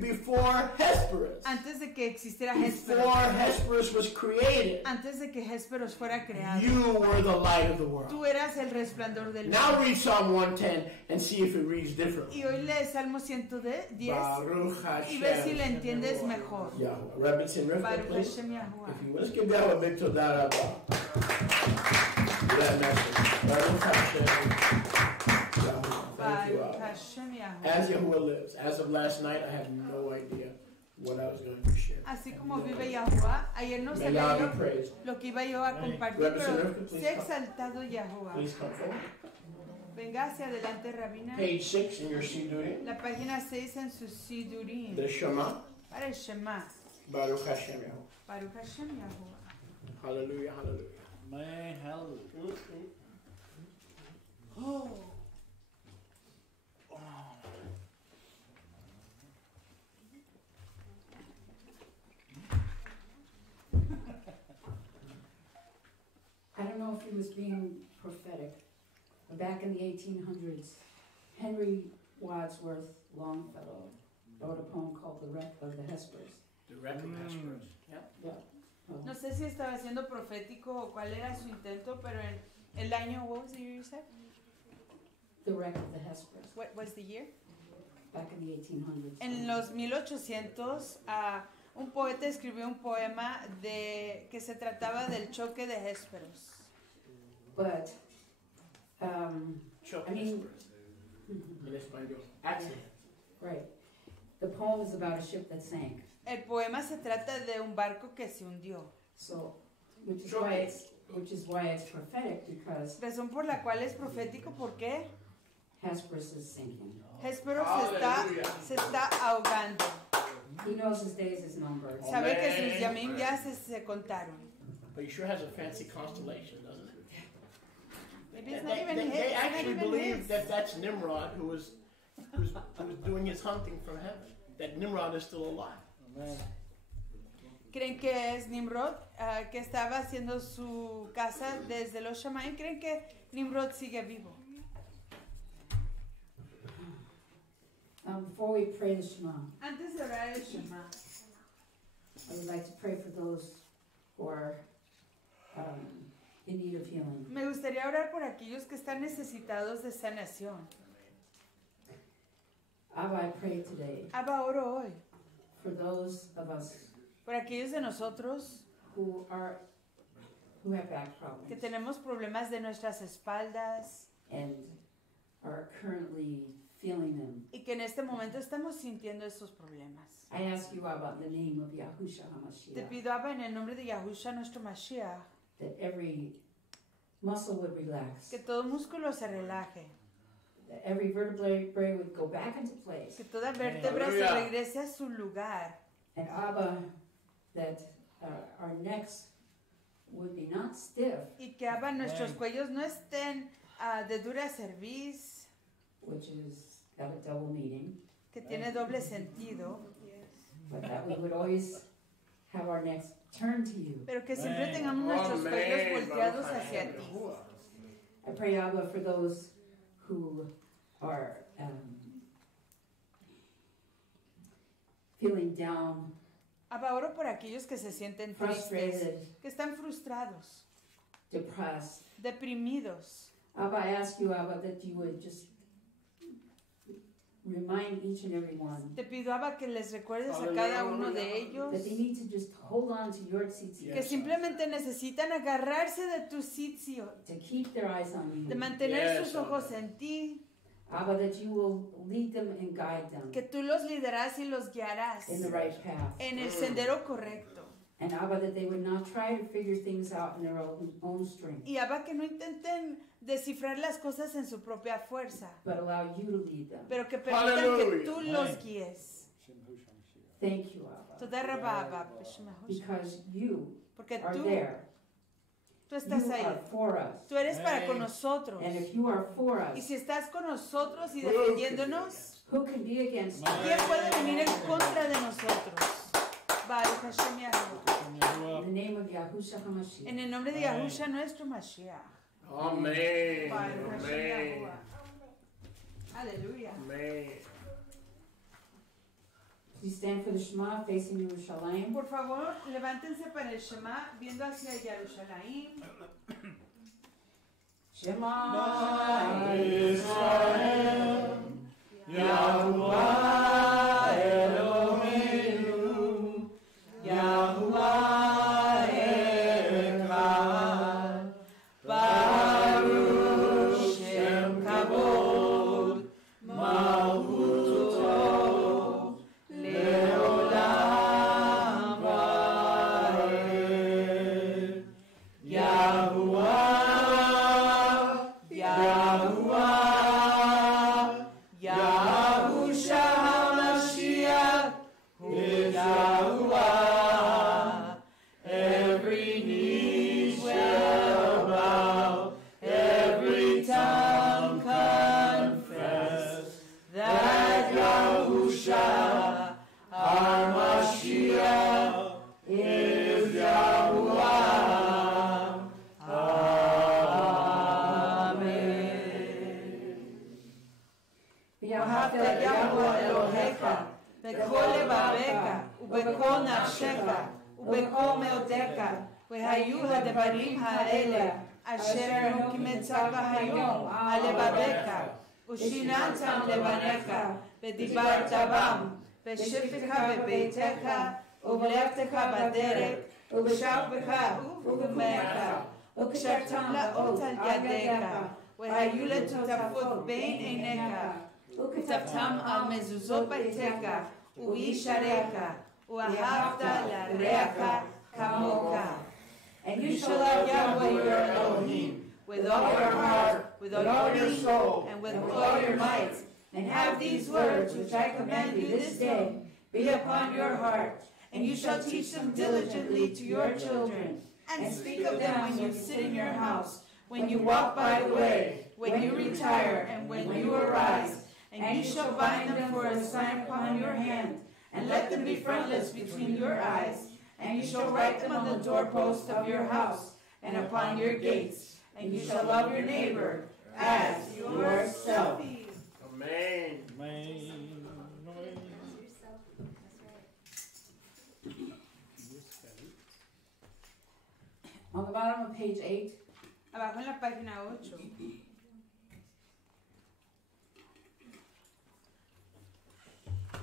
before Hesperus, antes de que existiera before Hesperos, Hesperus was created, antes de que Hesperos fuera creado. you were the light of the world. Tú eras el resplandor del Now mundo. read Psalm 110 and see if it reads differently. Y hoy lees Salmo 110 Baruch y ves si Hashem. le entiendes mejor. Yahweh. Rebbitzin Rivka, Baruch please. Hashem Yahuwah. If you will, let's give Yahweh a big todah rabba. That message. Baruch Hashem. Yahuwah. Thank you, Baruch Abba. Hashem Yahuwah. As Yahuwah lives, as of last night, I had no idea what I was going to share. Así como vive Yahuwah, ayer no May sabía God yo be praised. lo que iba yo a compartir, pero se ha exaltado Yahuwah. Please come forward. Venga hacia adelante, Rabina. Page 6 in your Sidurim. La página 6 en su Sidurim. The Shema. Para el Shema. Baruch Hashem Yahuwah. Baruch Hashem Yahuwah. Hallelujah, hallelujah. May hallelujah. Oh. I don't know if he was being prophetic. But back in the 1800s, Henry Wadsworth Longfellow wrote a poem called The Wreck of the Hespers. The wreck of Hesperus. Yep. Yeah. No sé si estaba siendo profético o cuál era su intento, pero en el año, what was the year you said? The wreck of the Hesperus, What was the year? back in the 1800s. En los 1800, un poeta escribió un poema que se trataba del choque de Hesperus. But, Choke I mean- in español. Accident. right, the poem is about a ship that sank. El poema se trata de un barco que se hundió. So, which is Choke. why it's prophetic, because Razón por la cual es profético, ¿por qué? Hesperus is sinking. Hesperus Aleluya. se está ahogando. He knows his days is numbered. Sabe que sus yamim ya se contaron. But he sure has a fancy constellation, doesn't it? Maybe it's not even They his. It's not actually even believe his. that that's Nimrod who was doing his hunting from heaven. That Nimrod is still alive. Amen. Creen que es Nimrod, que estaba haciendo su casa desde los Shamaim. Creen que Nimrod sigue vivo. Before we pray the Shema, Antes de orar el Shema, I would like to pray for those who are in need of healing. me gustaría orar por aquellos que están necesitados de sanación. Abba, I pray today Abba, oro hoy for those of us por aquellos de nosotros who have back que problems tenemos problemas de nuestras espaldas and are currently feeling them. y que en este momento estamos sintiendo estos problemas. I ask you, Abba, in the name of Yahushua Te HaMashiach, pido, Abba, en el nombre de Yahushua, nuestro Mashiach, that every muscle would relax, que todo músculo se relaje, that every vertebrae would go back into place, que toda vértebra se Aleluya. regrese a su lugar and Abba, that our necks would be not stiff, y que, Abba, nuestros Amén. cuellos no estén de dura cerviz, which is got a double meaning, que tiene doble sentido, but that we would always have our necks turned to you. pero que siempre Amén. tengamos nuestros cuellos Amén. volteados hacia ti. I pray, Abba, for those who are feeling down, Abba, oro por aquellos que se sienten tristes, frustrated, que están frustrados, depressed. deprimidos. Abba, I ask you, Abba, that you would just remind each and every one Te pido, Abba, que les recuerdes a cada uno de ellos that they need to just hold on to your tzitzi, que simplemente necesitan agarrarse de tu sitio, to keep their eyes on de you. mantener Yes, sus ojos en ti, Abba, that you will lead them and guide them que tú los liderarás y los guiarás in the right path. en el sendero correcto. And Abba, that they would not try to figure things out in their own strength, Y Abba, que no intenten descifrar las cosas en su propia fuerza, but allow you to lead them. pero que permitan que Aleluya. tú los guíes. Thank you, Abba, Toda rabá, Abba, B'Shem Yahushua. because you Porque are tú there. estás You ahí. are for us. Tú eres para con Amén. nosotros. And if you are for Y us, si estás con nosotros y defendiéndonos, who can be against us? ¿quién puede venir en contra de nosotros? Baruch Hashem Yahuwah. In the name of Yahushua HaMashiach. En el nombre de Yahushua, nuestro Mashiach. Amén. Baruch Hashem Amén. Yahuwah. Aleluya. Amén. Please stand for the Shema facing Yerushalayim. Por favor, levántense para el Shema, viendo hacia Jerusalén. Shema Israel, Yahuwah Eloheinu, Yahuwah Echad, Baruch Shem Kavod, Malchuto, Leolam Vaed. Yahuwah, Yahuwah, Yahushua HaMashiach is Yahuwah. Every knee shall bow, every tongue confess that Yahushua, our Mashiach, is Yahuwah. ואהבת יהוה אלוהיך בכל לבביך ובכל נפשך ובכל מאודך, והיו הדברים האלה, אשר נוקמצך היום על לבביך, ושיננתם לבניך, ודיברת בם, בשבתך בביתך, ובלכתך בדרך, ובשבתך ובמאך, וקשרתם לאות על ידיך, והיו לטוטפות בין עיניך, וכתבתם על מזוזות ביתך, ובישריך, ואהבת לרעך כמוך. And you shall love Yahweh your Elohim with all your heart, with all your soul, and with all your might. And have these words which I command you this day be upon your heart. And you shall teach them diligently to your children, and speak of them when you sit in your house, when you walk by the way, when you retire, and when you arise. And you shall bind them for a sign upon your hand, and let them be frontlets between your eyes. And you shall write them on the doorpost of your house, and upon your gates. And you shall love your neighbor as yourself. Amen. On the bottom of page 8, Abajo en la página 8.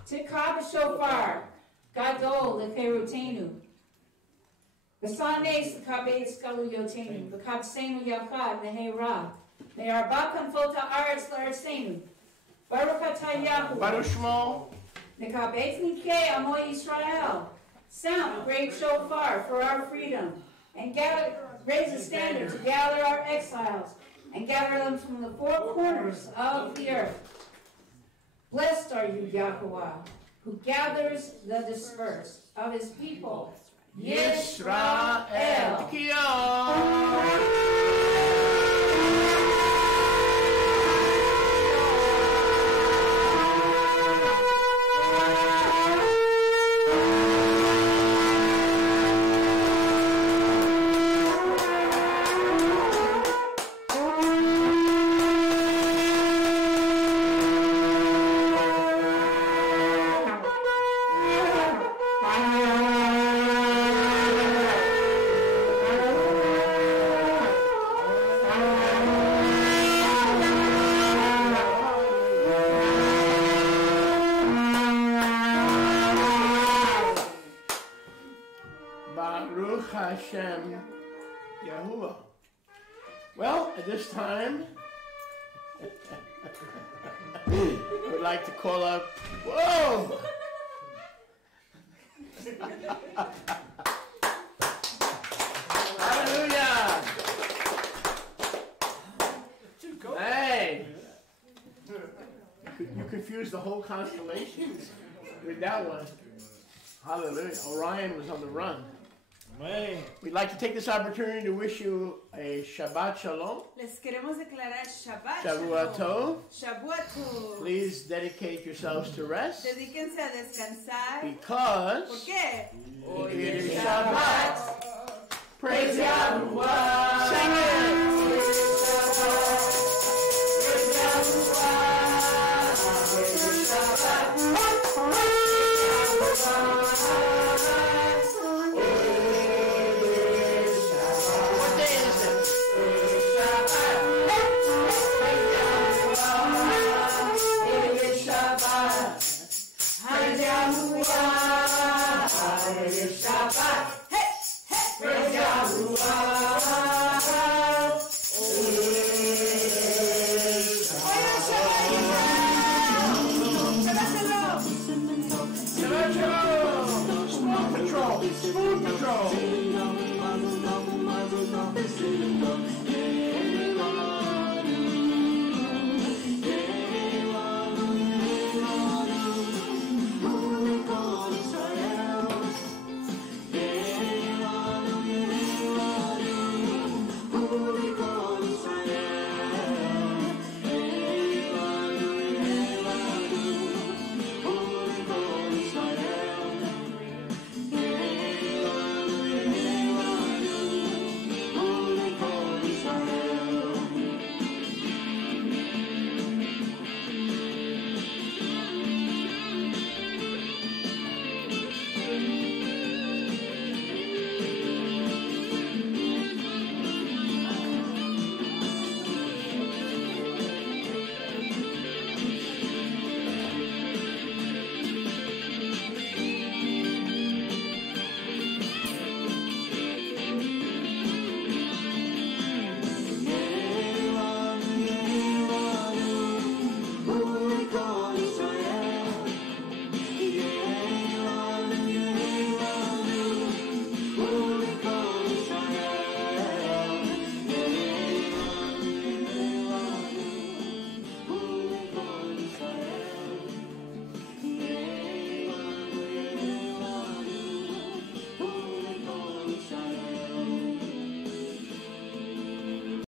Tikab shofar, gadol lecherutenu. V'sanes l'kabetz galuyotenu, v'katsenu yachad nehera. Ne'arba kanfota aretz la'aretzenu. Baruch atah Yahu. Baruch Shmo. Nekabetz nikei amo Yisrael. Sound a great shofar for our freedom, and raise a standard to gather our exiles, and gather them from the four corners of the earth. Blessed are you, Yahuwah, who gathers the dispersed of his people, Yisrael. Baruch Hashem Yahuwah. Well, at this time, I would like to call up. Whoa! Hallelujah! Hey! You confused the whole constellation with that one. Hallelujah. Orion was on the run. Amen. We'd like to take this opportunity to wish you a Shabbat Shalom. Les queremos declarar Shabbat Shavua Tov. Shabbat Tov. Please dedicate yourselves to rest Dedíquense a descansar. ¿Por because qué? it is Shabbat. Praise Yahuwah. Sing it.